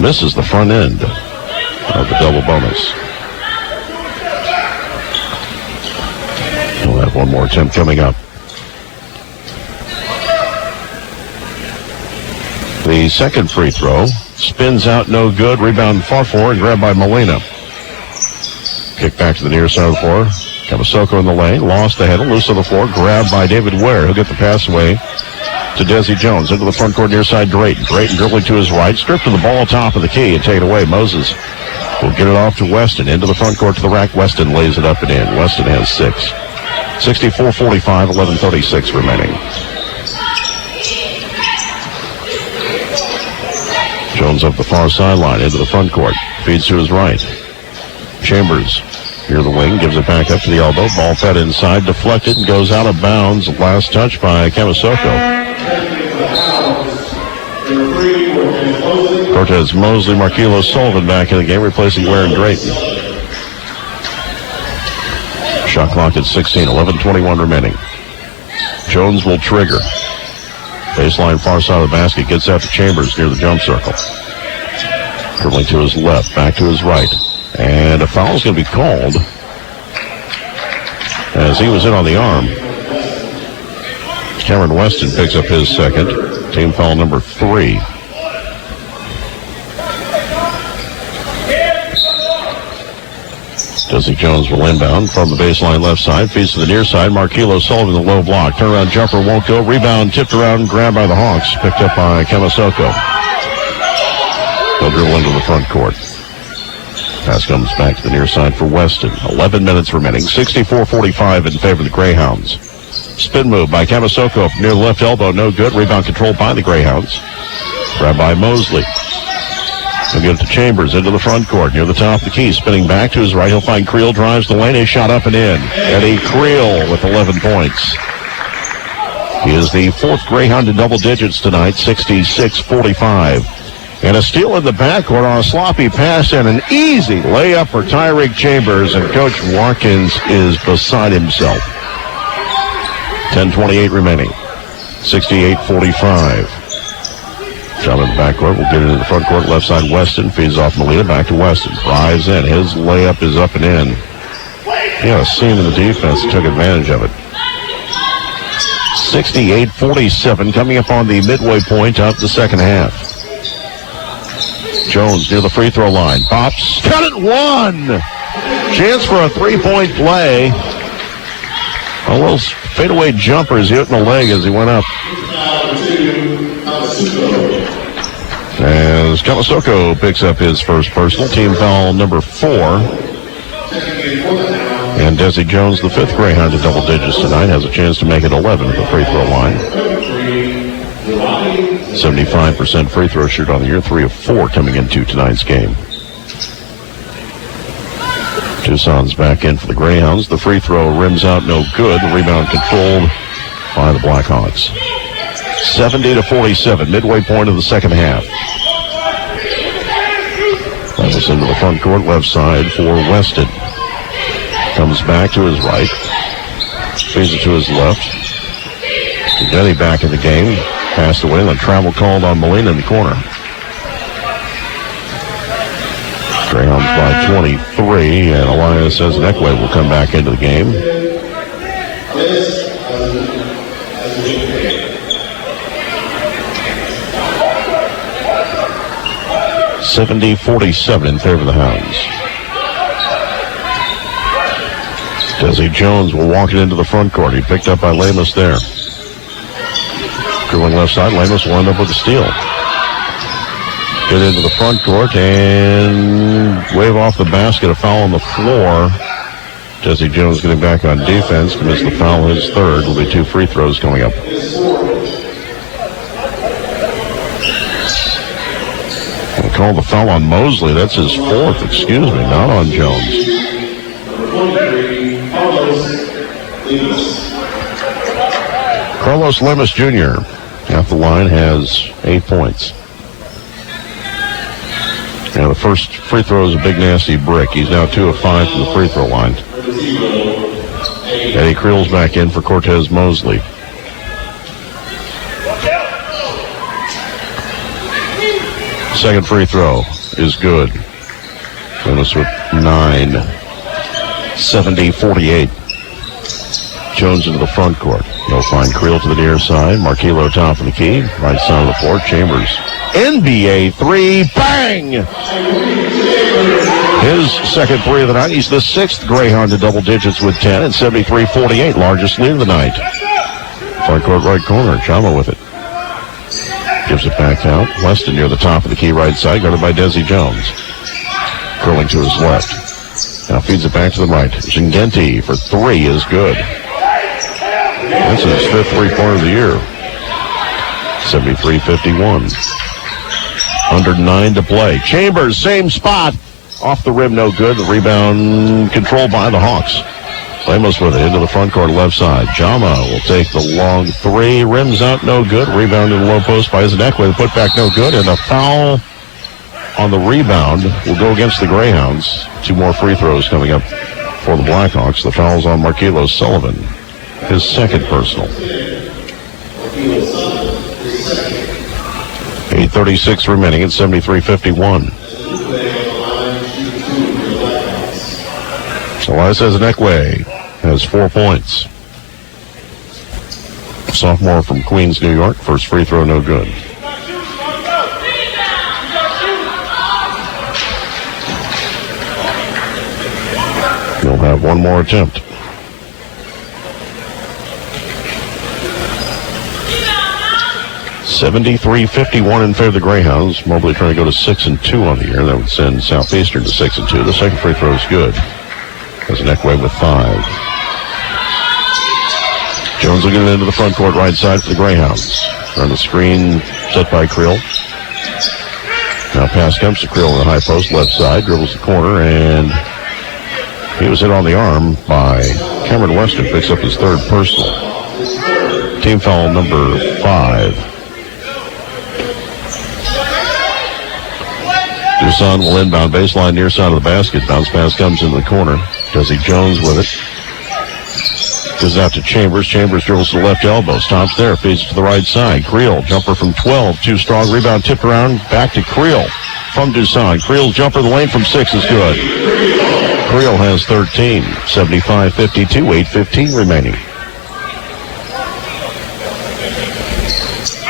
Misses the front end of the double bonus. We'll have one more attempt coming up. The second free throw spins out, no good. Rebound far forward, grabbed by Molina. Kick back to the near side of the floor. Kamasoko in the lane, lost the header, loose on the floor, grabbed by David Ware. He'll get the pass away to Desi Jones. Into the front court near side, Drayton. Drayton dribbling to his right, stripped to the ball top of the key and take it away. Moses will get it off to Weston. Into the front court to the rack. Weston lays it up and in. Weston has 6. 64-45, 11:36 remaining. Jones up the far sideline into the front court. Feeds to his right. Chambers near the wing, gives it back up to the elbow. Ball fed inside, deflected, and goes out of bounds. Last touch by Kamasoko. Cortez Mosley, Marquilo Sullivan back in the game, replacing Ware and Drayton. Shot clock at 16, 11:21 remaining. Jones will trigger. Baseline far side of the basket, gets out to Chambers near the jump circle. Dribbling to his left, back to his right. And a foul is going to be called as he was in on the arm. Cameron Weston picks up his second. Team foul number 3. Desi Jones will inbound from the baseline left side. Feeds to the near side. Marquilo Sullivan, the low block. Turnaround jumper won't go. Rebound tipped around, grabbed by the Hawks. Picked up by Kamasoko. They'll dribble into the front court. Pass comes back to the near side for Weston. 11 minutes remaining. 64-45 in favor of the Greyhounds. Spin move by Kamasoko near the left elbow. No good. Rebound controlled by the Greyhounds. Grabbed by Mosley. He'll get it to Chambers into the front court near the top of the key. Spinning back to his right. He'll find Creel, drives the lane. A shot up and in. Eddie Creel with 11 points. He is the fourth Greyhound in double digits tonight, 66-45. And a steal in the backcourt on a sloppy pass and an easy layup for Tyreek Chambers. And Coach Watkins is beside himself. 10:28 remaining. 68-45. Shot in the backcourt. We'll get it in the front court. Left side, Weston. Feeds off Molina. Back to Weston. Drives in. His layup is up and in. Yeah, a seam in the defense. Took advantage of it. 68-47. Coming up on the midway point of the second half. Jones near the free throw line. Pops. Cut it one. Chance for a three-point play. A little fadeaway jumper as he hit in the leg as he went up. As Kalasoko picks up his first personal, team foul number 4. And Desi Jones, the fifth Greyhound in double digits tonight, has a chance to make it 11 at the free throw line. 75% free throw shoot on the year, 3 of 4 coming into tonight's game. Tucson's back in for the Greyhounds. The free throw rims out, no good. The rebound controlled by the Blackhawks. 70-47, midway point of the second half. That was into the front court, left side for Weston. Comes back to his right. Feeds it to his left. Denny back in the game. Passed away. The travel called on Molina in the corner. Greyhounds by 23, and Elias Ezenekwe will come back into the game. (70-47) in favor of the Hounds. Desi Jones will walk it into the front court. He picked up by Lamus there. Curling left side, Lamus will end up with a steal. Get into the front court and wave off the basket. A foul on the floor. Desi Jones getting back on defense. Commits the foul, his third. Will be 2 free throws coming up. We'll call the foul on Mosley. That's his 4th, excuse me, not on Jones. Carlos Lemus Jr. at the line has 8 points. Now the first free throw is a big nasty brick. He's now 2 of 5 from the free throw line. Eddie Creel's back in for Cortez Mosley. Second free throw is good. Lemus with 9. 70-48. Jones into the front court. He'll find Creel to the near side. Marquillo top of the key. Right side of the floor. Chambers. NBA 3. Bang! His second 3 of the night. He's the 6th Greyhound in double digits with 10 and 73-48. Largest lead of the night. Front court right corner. Chama with it. Gives it back out. Weston near the top of the key right side. Guarded by Desi Jones. Curling to his left. Now feeds it back to the right. Zingenti for 3 is good. This is his 5th three-pointer of the year. 73-51. Under 9 to play. Chambers, same spot. Off the rim, no good. The rebound controlled by the Hawks. Lemos with it into the front court left side. Jama will take the long 3. Rims out, no good. Rebound in the low post by Ezenekwe. The putback, no good. And a foul on the rebound will go against the Greyhounds. 2 more free throws coming up for the Blackhawks. The foul's on Marquillo Sullivan. His second personal. 8:36 remaining at 73-51. Elias Ezenekwe has 4 points. Sophomore from Queens, New York. First free throw, no good. He'll have 1 more attempt. (73-51) in favor of the Greyhounds. Moberly trying to go to 6-2 on the year. That would send Southeastern to 6-2. The second free throw is good. Ezenekwe with 5. Jones will get it into the front court right side for the Greyhounds. On the screen set by Creel. Now pass comes to Creel on the high post, left side, dribbles the corner, and he was hit on the arm by Cameron Weston. Picks up his third personal. Team foul number 5. Dusan will inbound baseline near side of the basket. Bounce pass comes into the corner. Desi Jones with it. Goes out to Chambers. Chambers dribbles to the left elbow. Stops there. Feeds it to the right side. Creel, jumper from 12. Too strong. Rebound tipped around. Back to Creel from Dusan. Creel's jumper in the lane from 6 is good. Creel has 13. 75-52. 8:15 remaining.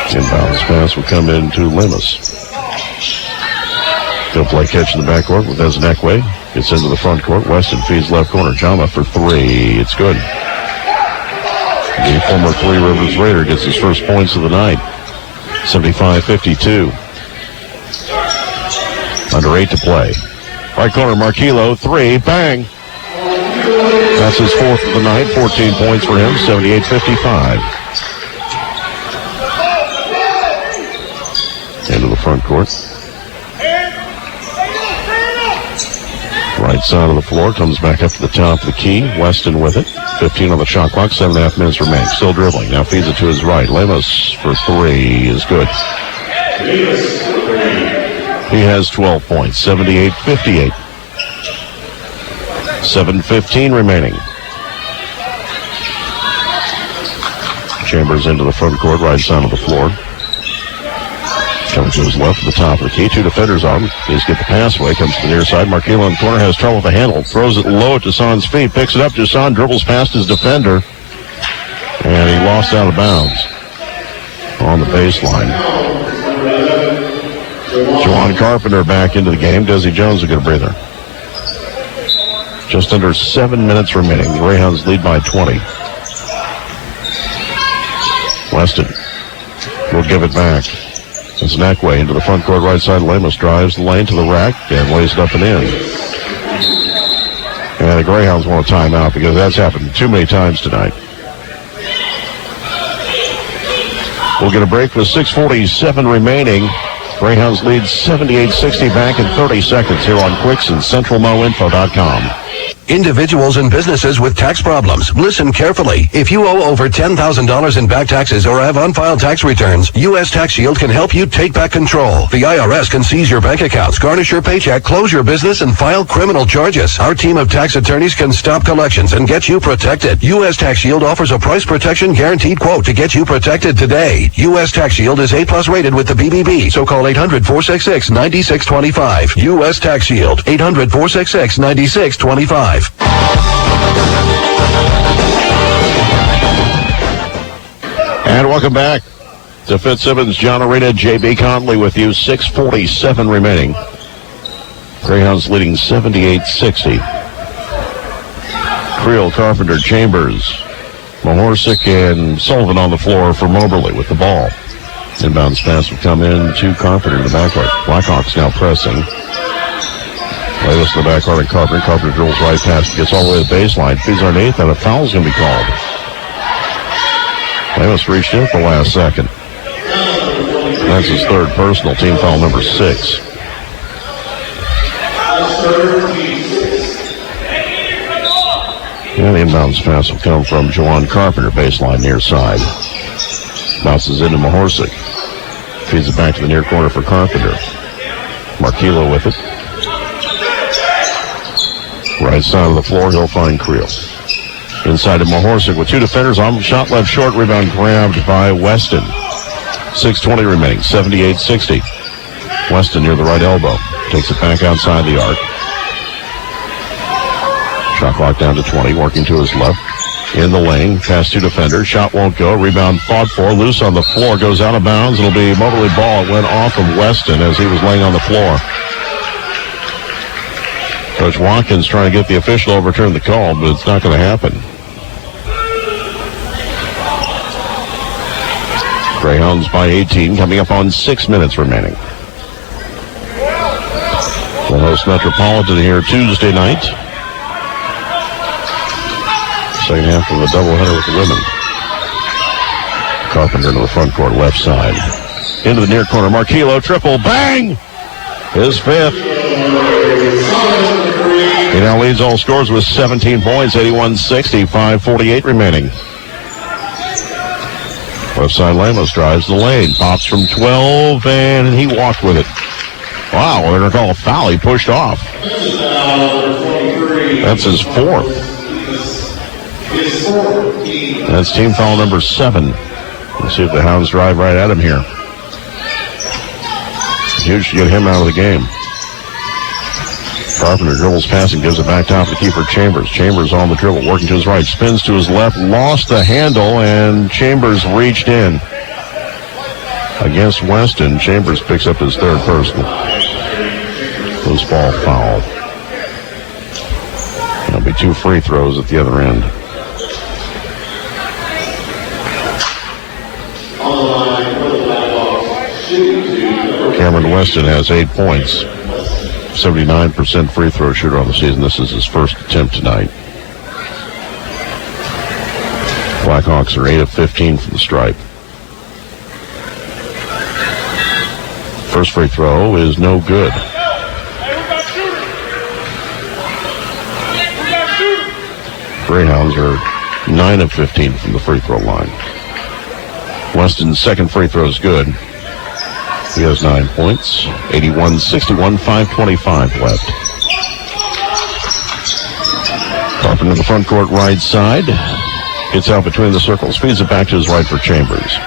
Inbounds pass will come into Lemus. He'll play catch in the backcourt with Ezenekwe. Gets into the front court. Weston feeds left corner. Jama for 3. It's good. The former Three Rivers Raider gets his first points of the night. 75-52. Under 8 to play. Right corner, Marquillo, 3, bang. That's his 4th of the night. 14 points for him. 78-55. Into the front court. Right side of the floor, comes back up to the top of the key. Weston with it. 15 on the shot clock, 7.5 minutes remaining. Still dribbling. Now feeds it to his right. Lemus for 3 is good. He has 12 points. 78-58. 7:15 remaining. Chambers into the front court, right side of the floor. Comes to his left at the top of the key. 2 defenders on him. He's get the pass away. Comes to the near side. Marquillo in the corner has trouble with the handle. Throws it low at Dusan's feet. Picks it up. Dusan dribbles past his defender. And he lost out of bounds on the baseline. Juwan Carpenter back into the game. Desi Jones will get a breather. Just under 7 minutes remaining. The Greyhounds lead by 20. Weston will give it back. It's Nakwe into the front court right side. Lemus drives the lane to the rack and lays it up and in. And the Greyhounds want a timeout because that's happened too many times tonight. We'll get a break with 6:47 remaining. Greyhounds lead 78-60 back in 30 seconds here on Quicks and CentralMoInfo.com. Individuals and businesses with tax problems, listen carefully. If you owe over $10,000 in back taxes or have unfiled tax returns, U.S. Tax Shield can help you take back control. The IRS can seize your bank accounts, garnish your paycheck, close your business, and file criminal charges. Our team of tax attorneys can stop collections and get you protected. U.S. Tax Shield offers a price protection guaranteed quote to get you protected today. U.S. Tax Shield is A+ rated with the BBB, so call 800-466-9625. U.S. Tax Shield, 800-466-9625. And welcome back to Fitzsimmons, John Arena, J.B. Conley with you. 6:47 remaining. Greyhounds leading 78-60. Creel, Carpenter, Chambers, Mahorsic, and Sullivan on the floor for Moberly with the ball. Inbounds pass will come in to Carpenter in the backcourt. Blackhawks now pressing. Latest in the backcourt and Carpenter. Carpenter drills right past, gets all the way to the baseline. Feeds underneath, and a foul's going to be called. Lemus reached in at the last second. That's his third personal, team foul number 6. And the inbounds pass will come from Juwan Carpenter, baseline near side. Bounces into Mahorsic. Feeds it back to the near corner for Carpenter. Marquillo with it. Right side of the floor, he'll find Creel. Inside to Mahorsic with 2 defenders on shot left short. Rebound grabbed by Weston. 6:20 remaining, 78-60. Weston near the right elbow. Takes it back outside the arc. Shot clock down to 20, working to his left. In the lane, past 2 defenders. Shot won't go. Rebound fought for. Loose on the floor. Goes out of bounds. It'll be Moberly ball. It went off of Weston as he was laying on the floor. Coach Watkins trying to get the official to overturn the call, but it's not going to happen. Greyhounds by 18, coming up on 6 minutes remaining. We'll host Metropolitan here Tuesday night. Second half of a doubleheader with the women. Carpenter into the front court, left side. Into the near corner, Marquillo, triple, bang! His fifth. He now leads all scores with 17 points, 81-60, 5:48 remaining. Left side Lemos drives the lane, pops from 12, and he walked with it. Wow, they're going to call a foul. He pushed off. That's his fourth. That's team foul number 7. Let's see if the Hounds drive right at him here. Huge to get him out of the game. Carpenter dribbles past and gives it back top to keeper Chambers. Chambers on the dribble, working to his right, spins to his left, lost the handle, and Chambers reached in. Against Weston, Chambers picks up his third personal. Loose ball foul. There'll be 2 free throws at the other end. Cameron Weston has 8 points. 79% free throw shooter on the season. This is his first attempt tonight. Blackhawks are 8 of 15 from the stripe. First free throw is no good. Greyhounds are 9 of 15 from the free throw line. Weston's second free throw is good. He has 9 points. 81-61, 5:25 left. Carpenter to the front court right side. Gets out between the circles. Feeds it back to his right for Chambers.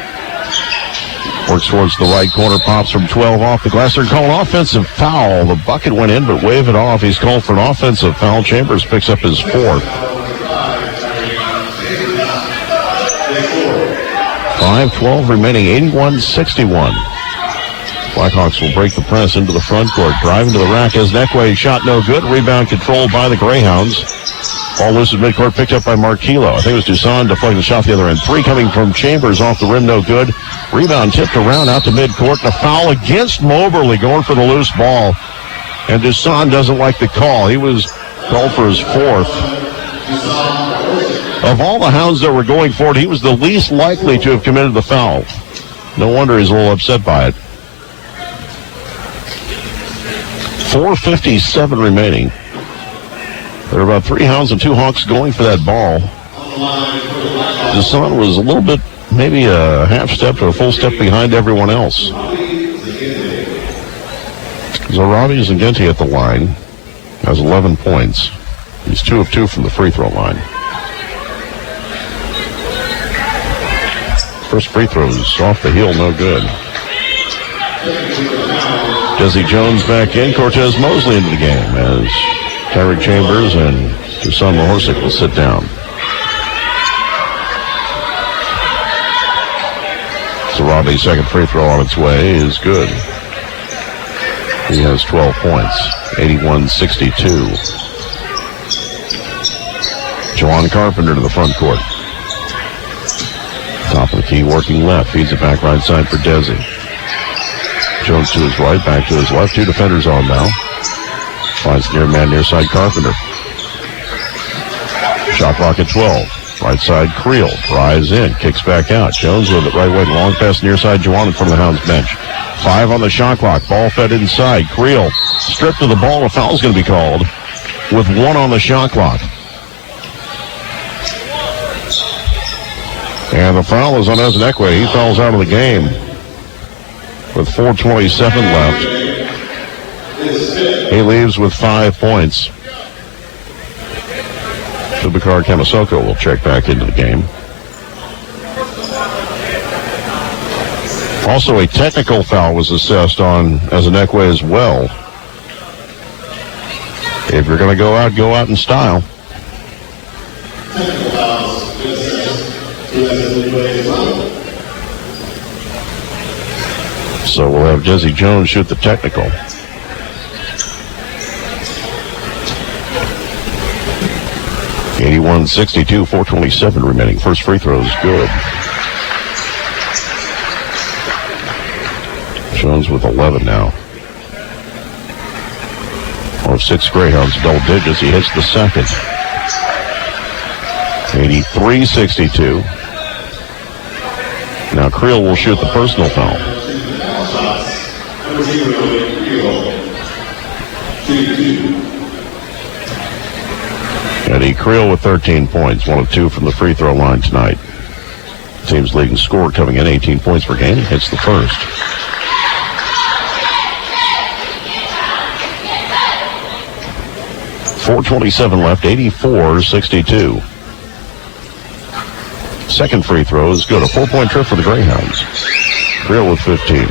Works towards the right corner. Pops from 12 off the glass. They're calling offensive foul. The bucket went in, but wave it off. He's called for an offensive foul. Chambers picks up his fourth. 5:12 remaining. 81-61. Blackhawks will break the press into the front court. Driving to the rack as Neckway. Shot no good. Rebound controlled by the Greyhounds. Ball loose at midcourt, picked up by Marquillo. I think it was Dusan deflecting the shot the other end. 3 coming from Chambers off the rim, no good. Rebound tipped around out to midcourt, and a foul against Moberly going for the loose ball. And Dusan doesn't like the call. He was called for his fourth. Of all the Hounds that were going forward, he was the least likely to have committed the foul. No wonder he's a little upset by it. 4:57 remaining. There are about 3 Hounds and 2 Hawks going for that ball. Dusan was a little bit, maybe a half step to a full step behind everyone else. Zarabi Zagenti at the line has 11 points. He's 2 of 2 from the free throw line. First free throw is off the heel, no good. Jesse Jones back in. Cortez Mosley into the game as Tyreek Chambers and Dusan Mahorsic will sit down. Zarabi's second free throw on its way is good. He has 12 points. 81-62. Juwan Carpenter to the front court. Top of the key, working left. Feeds it back right side for Desi. Jones to his right, back to his left. 2 defenders on now. Finds near man, near side Carpenter. Shot clock at 12. Right side Creel. Drives in, kicks back out. Jones with it right way. Long pass near side Juwan in front of the Hounds bench. 5 on the shot clock. Ball fed inside. Creel stripped of the ball. A foul's going to be called with 1 on the shot clock. And the foul is on Ezenekwe. He fouls out of the game with 4:27 left. He leaves with 5 points. Subakar Kamasoko will check back into the game. Also, a technical foul was assessed on Ezenekwe as well. If you're going to go out in style. So we'll have Jesse Jones shoot the technical. (81-62), 4:27 remaining. First free throw is good. Jones with 11 now. Or 6 Greyhounds, double digits. He hits the second. 83-62. Now Creel will shoot the personal foul. Eddie Creel with 13 points, 1 of 2 from the free throw line tonight. Team's leading scorer coming in, 18 points per game, hits the first. .427 left, 84-62. Second free throw is good. A 4-point trip for the Greyhounds. Creel with 15.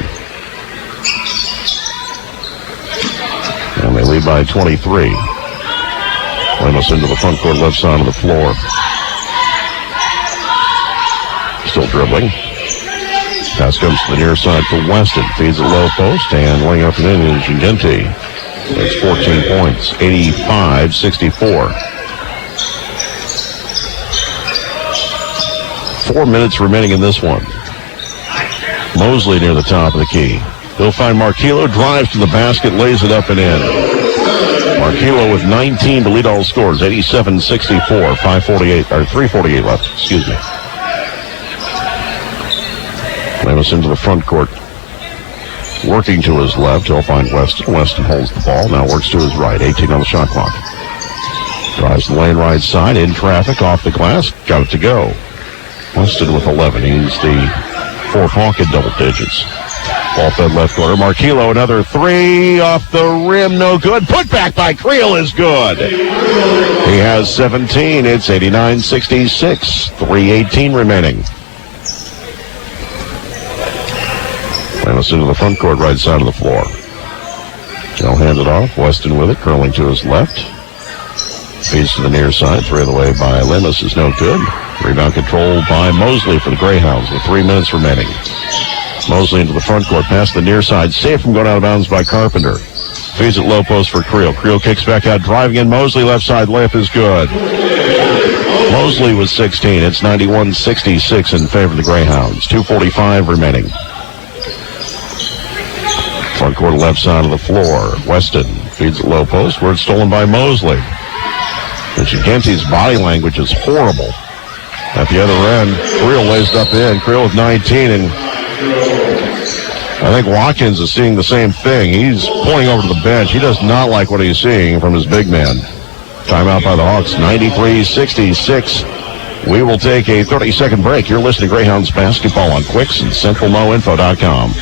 And they lead by 23. Lemos into the front court, left side of the floor. Still dribbling. Pass comes to the near side for Weston. Feeds a low post and laying up and in is Gigenti. It's 14 points, 85-64. 4 minutes remaining in this one. Mosley near the top of the key. He'll find Marquillo, drives to the basket, lays it up and in. Marquillo with 19 to lead all scores, 87-64, 3:48 left, excuse me. Lemos into the front court. Working to his left, he'll find Weston. Weston holds the ball, now works to his right, 18 on the shot clock. Drives the lane right side, in traffic, off the glass, got it to go. Weston with 11, he's the fourth Hawk in double digits. Ball fed left corner. Marquillo, another three off the rim, no good. Put back by Creel is good. He has 17. It's 89-66. 3:18 remaining. Lemos into the front court, right side of the floor. He'll hand it off. Weston with it, curling to his left. Feeds to the near side. Three of the way by Lemos is no good. Rebound controlled by Mosley for the Greyhounds with 3 minutes remaining. Mosley into the front court, past the near side, safe from going out of bounds by Carpenter. Feeds it low post for Creel. Creel kicks back out, driving in. Mosley left side, layup is good. Mosley with 16. It's 91-66 in favor of the Greyhounds. 2:45 remaining. Front court left side of the floor. Weston feeds it low post, where it's stolen by Mosley. And Gigenti's body language is horrible. At the other end, Creel lays it up in. Creel with 19, and I think Watkins is seeing the same thing. He's pulling over to the bench. He does not like what he's seeing from his big man. Timeout by the Hawks, 93-66. We will take a 30-second break. You're listening to Greyhounds basketball on Quicks and CentralMoInfo.com.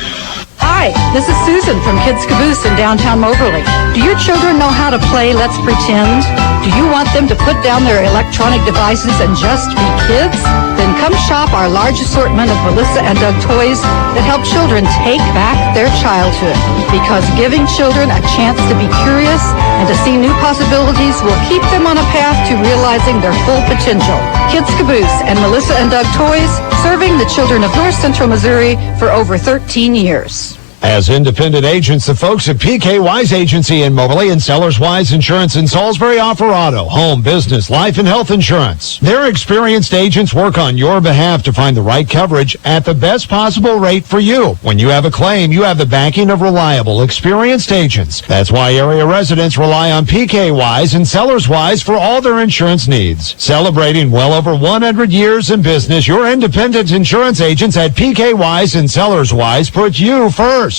Hi, this is Susan from Kids Caboose in downtown Moberly. Do your children know how to play Let's Pretend? Do you want them to put down their electronic devices and just be kids? Then come shop our large assortment of Melissa and Doug toys that help children take back their childhood. Because giving children a chance to be curious and to see new possibilities will keep them on a path to realizing their full potential. Kids Caboose and Melissa and Doug toys, serving the children of North Central Missouri for over 13 years. As independent agents, the folks at PK Wise Agency in Moberly and Sellers Wise Insurance in Salisbury offer auto, home, business, life, and health insurance. Their experienced agents work on your behalf to find the right coverage at the best possible rate for you. When you have a claim, you have the backing of reliable, experienced agents. That's why area residents rely on PK Wise and Sellers Wise for all their insurance needs. Celebrating well over 100 years in business, your independent insurance agents at PK Wise and Sellers Wise put you first.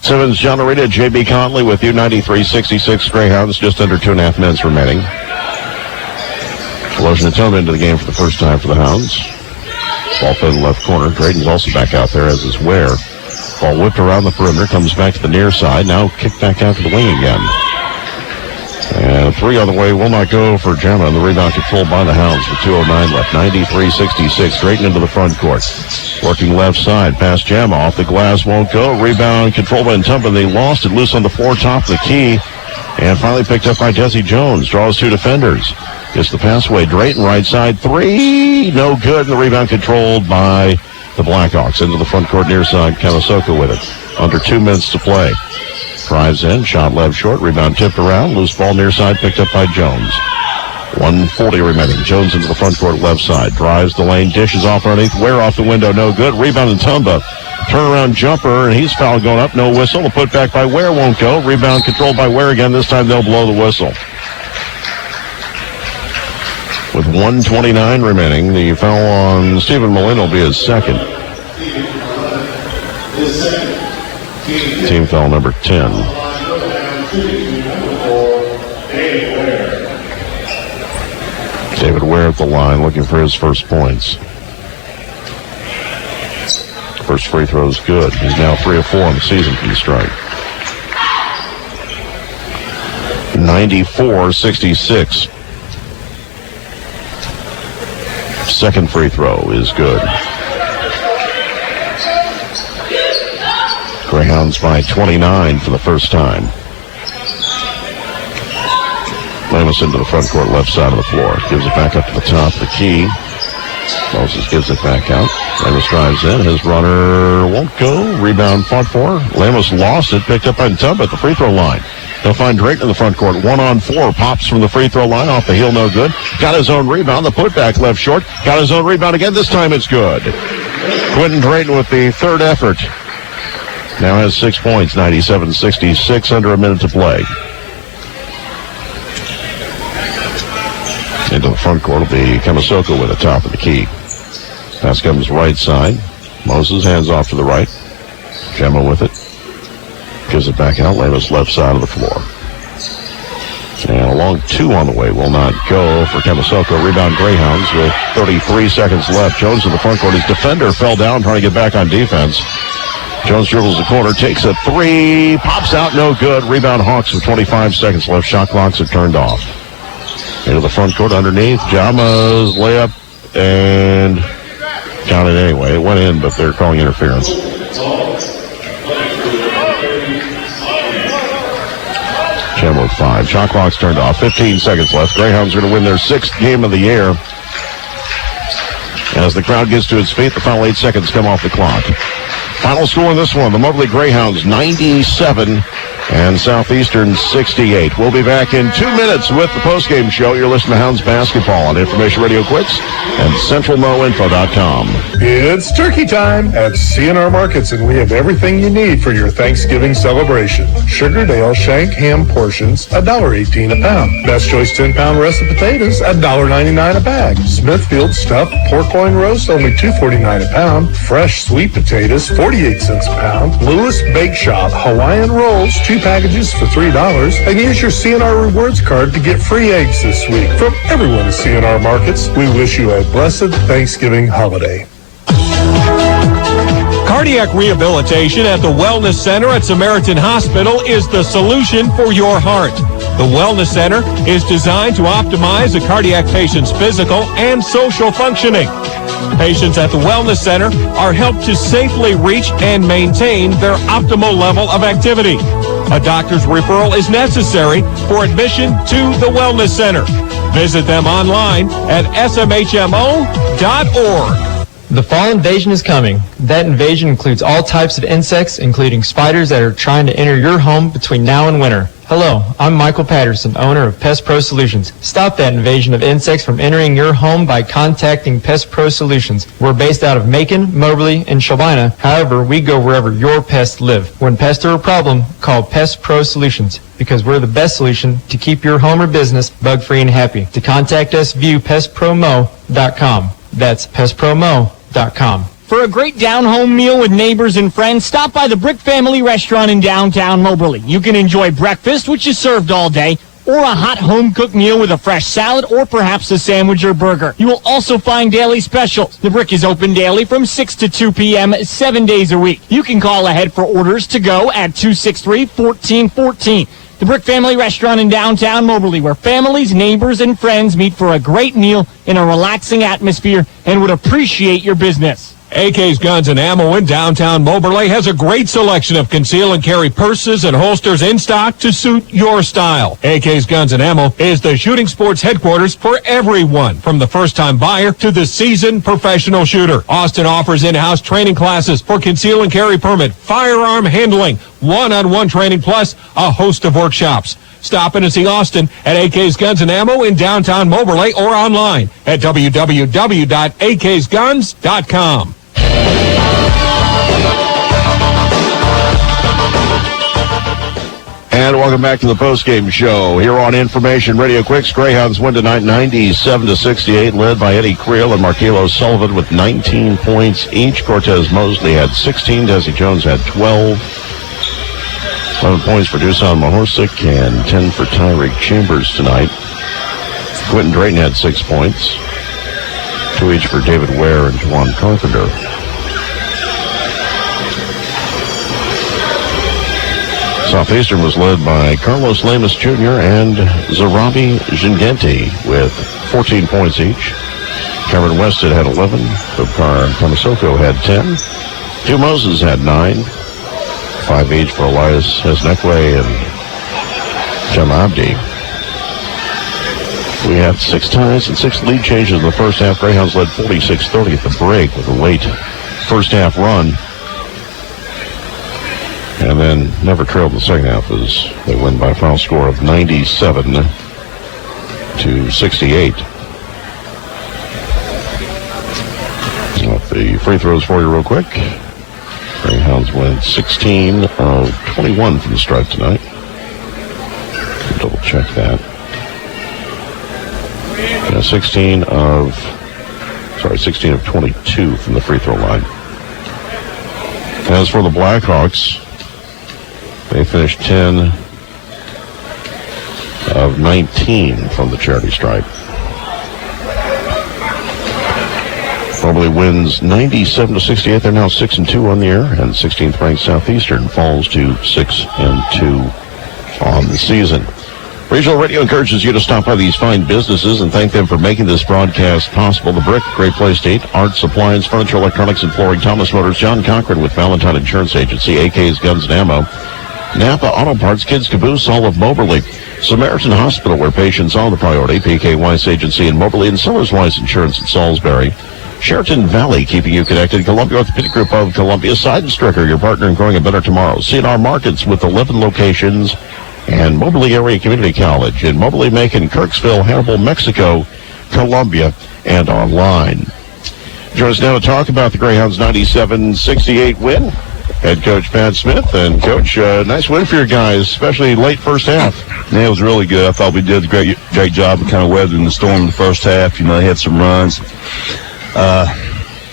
Simmons, John Arita, J.B. Conley with you. 93-66 Greyhounds, just under 2.5 minutes remaining. Lotion Atoma into the game for the first time for the Hounds. Ball fed in the left corner. Drayton's also back out there, as is Ware. Ball whipped around the perimeter, comes back to the near side. Now kicked back out to the wing again. And three on the way will not go for Gemma, and the rebound controlled by the Hounds with 2:09 left. 93-66. Drayton into the front court. Working left side. Past Gemma. Off the glass. Won't go. Rebound controlled by Ntumba. They lost it loose on the floor. Top of the key. And finally picked up by Desi Jones. Draws two defenders. Gets the pass away. Drayton right side. Three. No good. And the rebound controlled by the Blackhawks. Into the front court near side. Kawasaka with it. Under 2 minutes to play. Drives in, shot left short, rebound tipped around, loose ball near side, picked up by Jones. 1:40 remaining. Jones into the front court left side, drives the lane, dishes off underneath, Ware off the window, no good. Rebound in Ntumba. Turnaround jumper, and he's fouled going up, no whistle. The put back by Ware won't go. Rebound controlled by Ware again. This time they'll blow the whistle. With 1:29 remaining, the foul on Stephen Molina will be his second. Team foul number 10. David Ware at the line looking for his first points. First free throw is good. He's now 3 of 4 on the season from the strike. 94-66. Second free throw is good. Greyhounds by 29 for the first time. Lamas into the front court, left side of the floor. Gives it back up to the top of the key. Moses gives it back out. Lamas drives in. His runner won't go. Rebound fought for. Lamas lost it. Picked up by Tub at the free throw line. They'll find Drayton in the front court. 1-on-4. Pops from the free throw line. Off the heel, no good. Got his own rebound. The putback left short. Got his own rebound again. This time it's good. Quentin Drayton with the third effort. Now has 6 points. 97-66. Under a minute to play. Into the front court will be Kemasoko with the top of the key. Pass comes right side. Moses hands off to the right. Kema with it. Gives it back out. Lamas left side of the floor. And a long 2 on the way will not go for Kemasoko. Rebound Greyhounds with 33 seconds left. Jones in the front court. His defender fell down trying to get back on defense. Jones dribbles the corner, takes a 3, pops out, no good. Rebound Hawks with 25 seconds left. Shot clocks are turned off. Into the front court underneath. Jama's layup and counted anyway. It went in, but they're calling interference. Jama with 5. Shot clock's turned off. 15 seconds left. Greyhounds are going to win their 6th game of the year. As the crowd gets to its feet, the final 8 seconds come off the clock. Final score in this one, the Moberly Greyhounds 97 and Southeastern 68. We'll be back in 2 minutes with the postgame show. You're listening to Hounds Basketball on Information Radio Quicks and CentralMoInfo.com. It's turkey time at CNR Markets, and we have everything you need for your Thanksgiving celebration. Sugardale shank ham portions, $1.18 a pound. Best Choice 10-pound russet potatoes, $1.99 a bag. Smithfield stuffed pork loin roast, only $2.49 a pound. Fresh sweet potatoes, 48 cents a pound. Lewis Bake Shop Hawaiian rolls, 2 packages for $3. And use your CNR Rewards card to get free eggs this week. From everyone at CNR Markets, we wish you a blessed Thanksgiving holiday. Cardiac rehabilitation at the Wellness Center at Samaritan Hospital is the solution for your heart. The Wellness Center is designed to optimize a cardiac patient's physical and social functioning. Patients at the Wellness Center are helped to safely reach and maintain their optimal level of activity. A doctor's referral is necessary for admission to the Wellness Center. Visit them online at smhmo.org. The fall invasion is coming. That invasion includes all types of insects, including spiders that are trying to enter your home between now and winter. Hello, I'm Michael Patterson, owner of Pest Pro Solutions. Stop that invasion of insects from entering your home by contacting Pest Pro Solutions. We're based out of Macon, Moberly, and Shelbina. However, we go wherever your pests live. When pests are a problem, call Pest Pro Solutions, because we're the best solution to keep your home or business bug-free and happy. To contact us, view pestpromo.com. That's pestpromo.com. For a great down-home meal with neighbors and friends, stop by the Brick Family Restaurant in downtown Moberly. You can enjoy breakfast, which is served all day, or a hot home-cooked meal with a fresh salad or perhaps a sandwich or burger. You will also find daily specials. The Brick is open daily from 6 to 2 p.m. 7 days a week. You can call ahead for orders to go at 263-1414. The Brick Family Restaurant in downtown Moberly, where families, neighbors, and friends meet for a great meal in a relaxing atmosphere and would appreciate your business. AK's Guns and Ammo in downtown Moberly has a great selection of conceal and carry purses and holsters in stock to suit your style. AK's Guns and Ammo is the shooting sports headquarters for everyone, from the first-time buyer to the seasoned professional shooter. Austin offers in-house training classes for conceal and carry permit, firearm handling, one-on-one training, plus a host of workshops. Stop in and see Austin at AK's Guns and Ammo in downtown Moberly or online at www.aksguns.com. And welcome back to the postgame show here on Information Radio Quicks. Greyhounds win tonight 97-68, led by Eddie Creel and Markelo Sullivan with 19 points each. Cortez Mosley had 16. Desi Jones had 12. 11 points for Dusan Mahorsic and 10 for Tyreek Chambers tonight. Quentin Drayton had 6 points. 2 each for David Ware and Juwan Carpenter. Southeastern was led by Carlos Lamas Jr. and Zarabi Jingenti with 14 points each. Cameron Wested had 11. Bubkar Tamasoko had 10. Hugh Moses had 9. 5 each for Elias Hesnekwe and Jem Abdi. We had 6 ties and 6 lead changes in the first half. Greyhounds led 46-30 at the break with a late first half run. And then never trailed in the second half as they win by a final score of 97-68. The free throws for you real quick. Greyhounds win 16 of 21 from the stripe tonight. Double check that. Yeah, 16 of 22 from the free throw line. As for the Blackhawks, they finished 10 of 19 from the charity stripe. Moberly wins 97-68. They're now 6-2 on the year, and 16th ranked Southeastern falls to 6-2 on the season. Regional Radio encourages you to stop by these fine businesses and thank them for making this broadcast possible. The Brick, great place to eat. Arts, appliance, furniture, electronics, and flooring. Thomas Motors, John Cochran with Valentine Insurance Agency, AK's Guns and Ammo. Napa Auto Parts, Kids Caboose, all of Moberly. Samaritan Hospital, where patients are the priority. PK Weiss Agency in Moberly and Sellers Weiss Insurance in Salisbury. Sheraton Valley, keeping you connected. Columbia Orthopedic Group of Columbia. Seidenstricker, your partner in growing a better tomorrow. C&R Markets with 11 locations. And Moberly Area Community College in Moberly, Macon, Kirksville, Hannibal, Mexico, Columbia, and online. Join us now to talk about the Greyhounds' 97-68 win. Head coach Pat Smith. And Coach, nice win for your guys, especially late first half. Yeah, it was really good. I thought we did a great job of kind of weathering the storm in the first half. You know, they had some runs.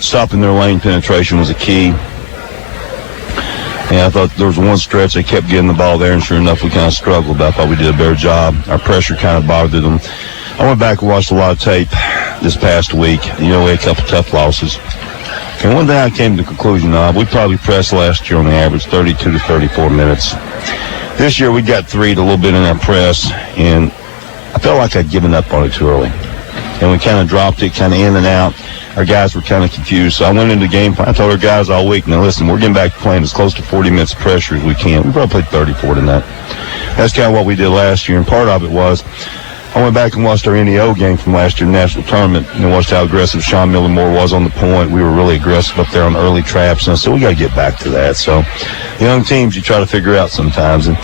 Stopping their lane penetration was a key. And I thought there was one stretch they kept getting the ball there, and sure enough, we kind of struggled. But I thought we did a better job. Our pressure kind of bothered them. I went back and watched a lot of tape this past week. You know, we had a couple tough losses. And one thing I came to the conclusion of, we probably pressed last year on the average 32 to 34 minutes. This year we got 3 a little bit in our press, and I felt like I'd given up on it too early. And we kind of dropped it, kind of in and out. Our guys were kind of confused. So I went into the game. I told our guys all week, now listen, we're getting back to playing as close to 40 minutes of pressure as we can. We probably played 34 tonight. That's kind of what we did last year. And part of it was I went back and watched our NEO game from last year, national tournament, and watched how aggressive Sean Miller-Moore was on the point. We were really aggressive up there on the early traps. And I said, we got to get back to that. So young teams, you try to figure out sometimes. And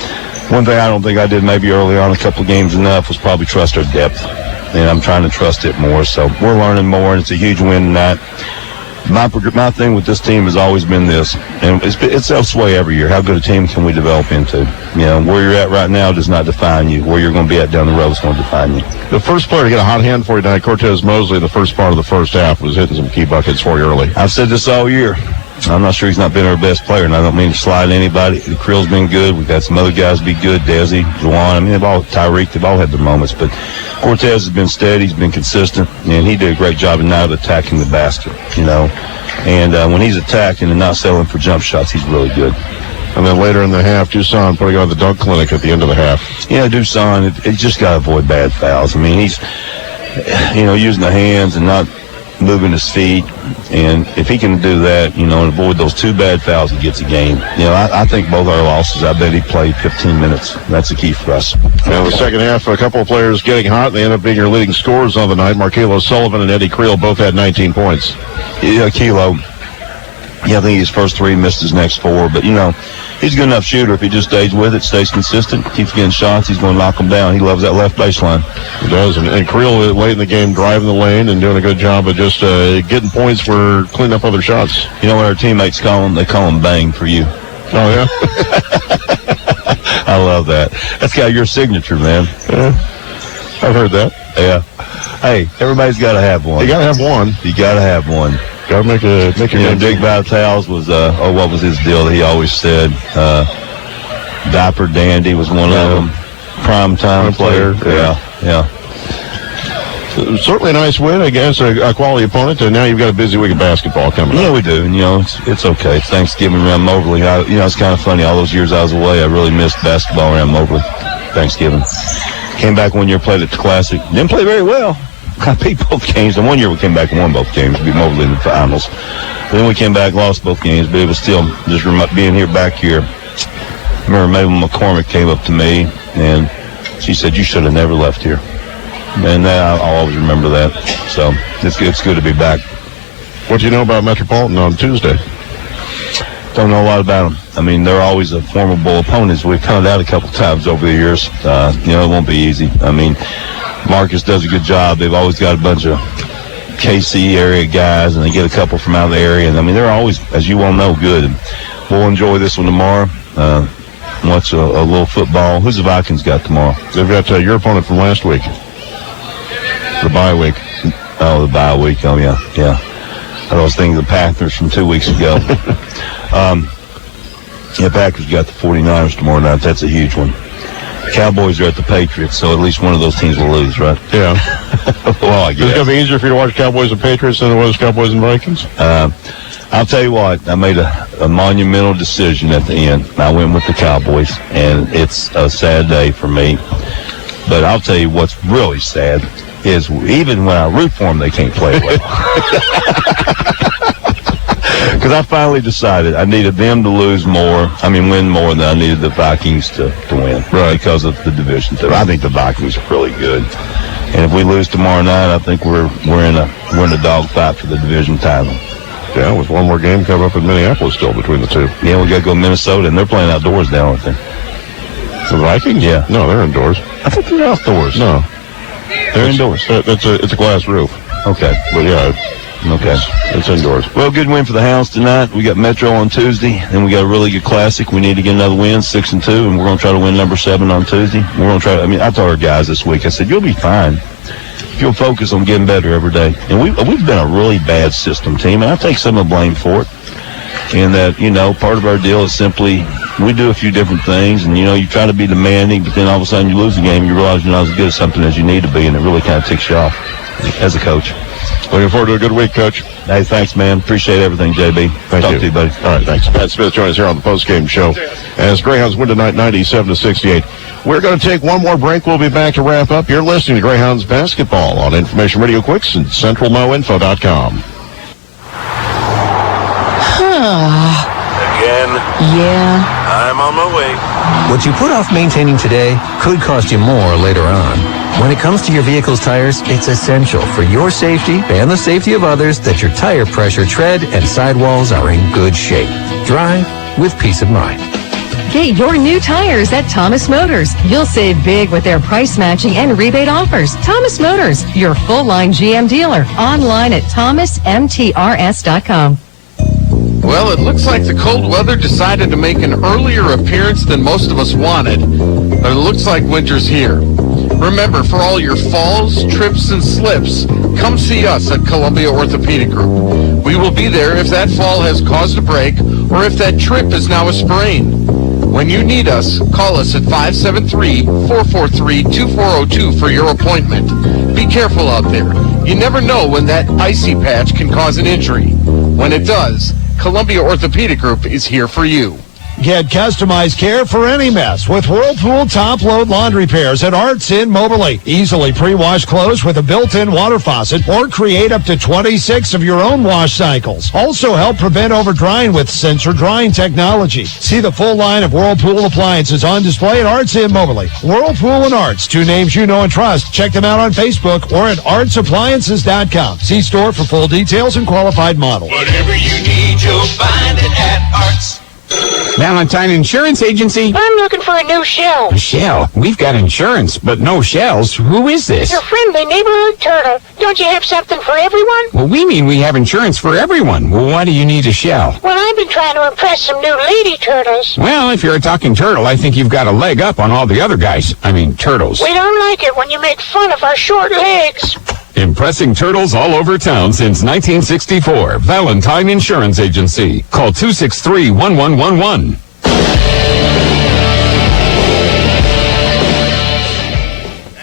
one thing I don't think I did maybe early on a couple of games enough was probably trust our depth. And I'm trying to trust it more. So we're learning more, and it's a huge win tonight. My thing with this team has always been this, and it's this way every year. How good a team can we develop into? You know, where you're at right now does not define you. Where you're going to be at down the road is going to define you. The first player to get a hot hand for you tonight, Cortez Mosley, in the first part of the first half, was hitting some key buckets for you early. I've said this all year. I'm not sure he's not been our best player, and I don't mean to slide anybody. The Krill's been good. We've had some other guys be good. Desi, Juwan, I mean, Tyreek, they've all had their moments, but Cortez has been steady, he's been consistent, and he did a great job tonight of attacking the basket, you know. And when he's attacking and not settling for jump shots, he's really good. And then later in the half, Dusan putting on the dunk clinic at the end of the half. Yeah, Dusan, it just got to avoid bad fouls. I mean, he's, you know, using the hands and not moving his feet. And if he can do that, you know, and avoid those 2 bad fouls, he gets a game. You know, I think both our losses, I bet he played 15 minutes. That's the key for us. Now, the second half, a couple of players getting hot. They end up being your leading scorers on the night. Markelo Sullivan and Eddie Creel both had 19 points. Yeah, Kilo. Yeah, I think his first 3, missed his next 4. But, you know, he's a good enough shooter. If he just stays with it, stays consistent, keeps getting shots, he's going to knock them down. He loves that left baseline. He does. And Creel late in the game driving the lane and doing a good job of just getting points for cleaning up other shots. You know what our teammates call him? They call him Bang for you. Oh, yeah? I love that. That's got your signature, man. Yeah. I've heard that. Yeah. Hey, everybody's got to have one. You got to have one. You got to have one. Got to make your name. Dick Vitales was, what was his deal that he always said? Dapper Dandy was one of them. Prime time player. Yeah. Certainly a nice win against a quality opponent, and now you've got a busy week of basketball coming up. Yeah, we do, and it's okay. It's Thanksgiving around Moberly. It's kind of funny. All those years I was away, I really missed basketball around Moberly. Thanksgiving. Came back one year, played at the Classic. Didn't play very well. I beat both games, and one year we came back and won both games. Beat Moberly in the finals. Then we came back, lost both games, but it was still just being back here. I remember Mabel McCormick came up to me, and she said, "You should have never left here." And I'll always remember that. So it's good to be back. What do you know about Metropolitan on Tuesday? Don't know a lot about them. I mean, they're always a formidable opponents. We've found out a couple times over the years. It won't be easy. I mean, Marcus does a good job. They've always got a bunch of KC area guys, and they get a couple from out of the area. And I mean, they're always, as you all know, good. And we'll enjoy this one tomorrow. Watch a little football. Who's the Vikings got tomorrow? They've got your opponent from last week. The bye week. Oh, the bye week. Oh, yeah. I was thinking the Panthers from 2 weeks ago. Packers got the 49ers tomorrow night. That's a huge one. Cowboys are at the Patriots, so at least one of those teams will lose, right? Yeah. Well, I guess. It's going to be easier for you to watch Cowboys and Patriots than it was Cowboys and Vikings? I'll tell you what. I made a monumental decision at the end. I went with the Cowboys, and it's a sad day for me. But I'll tell you what's really sad is even when I root for them, they can't play well. Because I finally decided I needed them to win more than I needed the Vikings to win. Right. Because of the division. I think the Vikings are really good. And if we lose tomorrow night, I think we're in a dogfight for the division title. Yeah, with one more game coming up in Minneapolis still between the two. Yeah, we got to go to Minnesota, and they're playing outdoors now, aren't they? The Vikings? Yeah. No, they're indoors. I think they're outdoors. No. They're indoors. It's a glass roof. Okay. But yeah. Okay. It's indoors. Well, good win for the Hounds tonight. We got Metro on Tuesday, then we got a really good Classic. We need to get another win, 6-2, and we're going to try to win number 7 on Tuesday. We're going to try. I told our guys this week, I said, you'll be fine if you'll focus on getting better every day. And we've been a really bad system team, and I take some of the blame for it. And that, part of our deal is simply we do a few different things, and, you try to be demanding, but then all of a sudden you lose the game, you realize you're not as good at something as you need to be, and it really kind of ticks you off as a coach. Looking forward to a good week, Coach. Hey, thanks, man. Appreciate everything, JB. Talk to you, buddy. All right, thanks. Pat Smith joining us here on the Postgame Show as Greyhounds win tonight 97-68. We're going to take one more break. We'll be back to wrap up. You're listening to Greyhounds Basketball on Information Radio Quicks and CentralMoInfo.com. Again? Yeah. I'm on my way. What you put off maintaining today could cost you more later on. When it comes to your vehicle's tires, it's essential for your safety and the safety of others that your tire pressure, tread, and sidewalls are in good shape. Drive with peace of mind. Get your new tires at Thomas Motors. You'll save big with their price matching and rebate offers. Thomas Motors, your full-line GM dealer. Online at thomasmtrs.com. Well, it looks like the cold weather decided to make an earlier appearance than most of us wanted, but it looks like winter's here. Remember, for all your falls, trips, and slips, come see us at Columbia Orthopedic Group. We will be there if that fall has caused a break or if that trip is now a sprain. When you need us, call us at 573-443-2402 for your appointment. Be careful out there. You never know when that icy patch can cause an injury. When it does, Columbia Orthopedic Group is here for you. Get customized care for any mess with Whirlpool top-load laundry pairs at Arts in Moberly. Easily pre-wash clothes with a built-in water faucet or create up to 26 of your own wash cycles. Also help prevent over-drying with sensor drying technology. See the full line of Whirlpool appliances on display at Arts in Moberly. Whirlpool and Arts, 2 names you know and trust. Check them out on Facebook or at artsappliances.com. See store for full details and qualified models. Whatever you need, you'll find it at Arts. Valentine Insurance Agency. I'm looking for a new shell. A shell? We've got insurance, but no shells. Who is this? Your friendly neighborhood turtle. Don't you have something for everyone? Well, we mean we have insurance for everyone. Well, why do you need a shell? Well, I've been trying to impress some new lady turtles. Well, if you're a talking turtle, I think you've got a leg up on all the other guys. I mean, turtles. We don't like it when you make fun of our short legs. Impressing turtles all over town since 1964. Valentine Insurance Agency. Call 263-1111.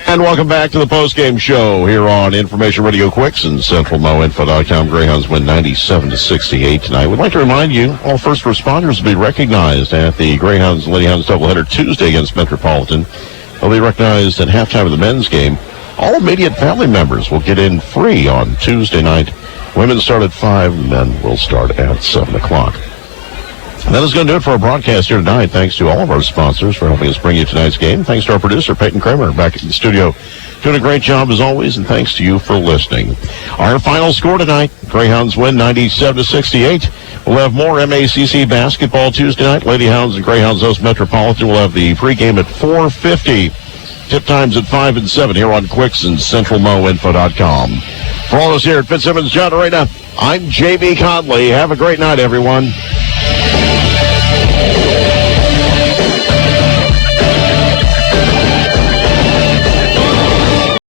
And welcome back to the postgame show here on Information Radio Quicks and CentralMoInfo.com. Greyhounds win 97-68 tonight. We'd like to remind you, all first responders will be recognized at the Greyhounds and Ladyhounds doubleheader Tuesday against Metropolitan. They'll be recognized at halftime of the men's game. All immediate family members will get in free on Tuesday night. Women start at 5, men will start at 7 o'clock. That is going to do it for our broadcast here tonight. Thanks to all of our sponsors for helping us bring you tonight's game. Thanks to our producer, Peyton Kramer, back in the studio, doing a great job as always, and thanks to you for listening. Our final score tonight, Greyhounds win 97-68. We'll have more MACC basketball Tuesday night. Ladyhounds and Greyhounds host Metropolitan. We'll have the pregame at 4:50. Tip times at 5 and 7 here on Quicks and CentralMoInfo.com. For all of us here at Fitzsimmons John Arena, I'm J.B. Conley. Have a great night, everyone.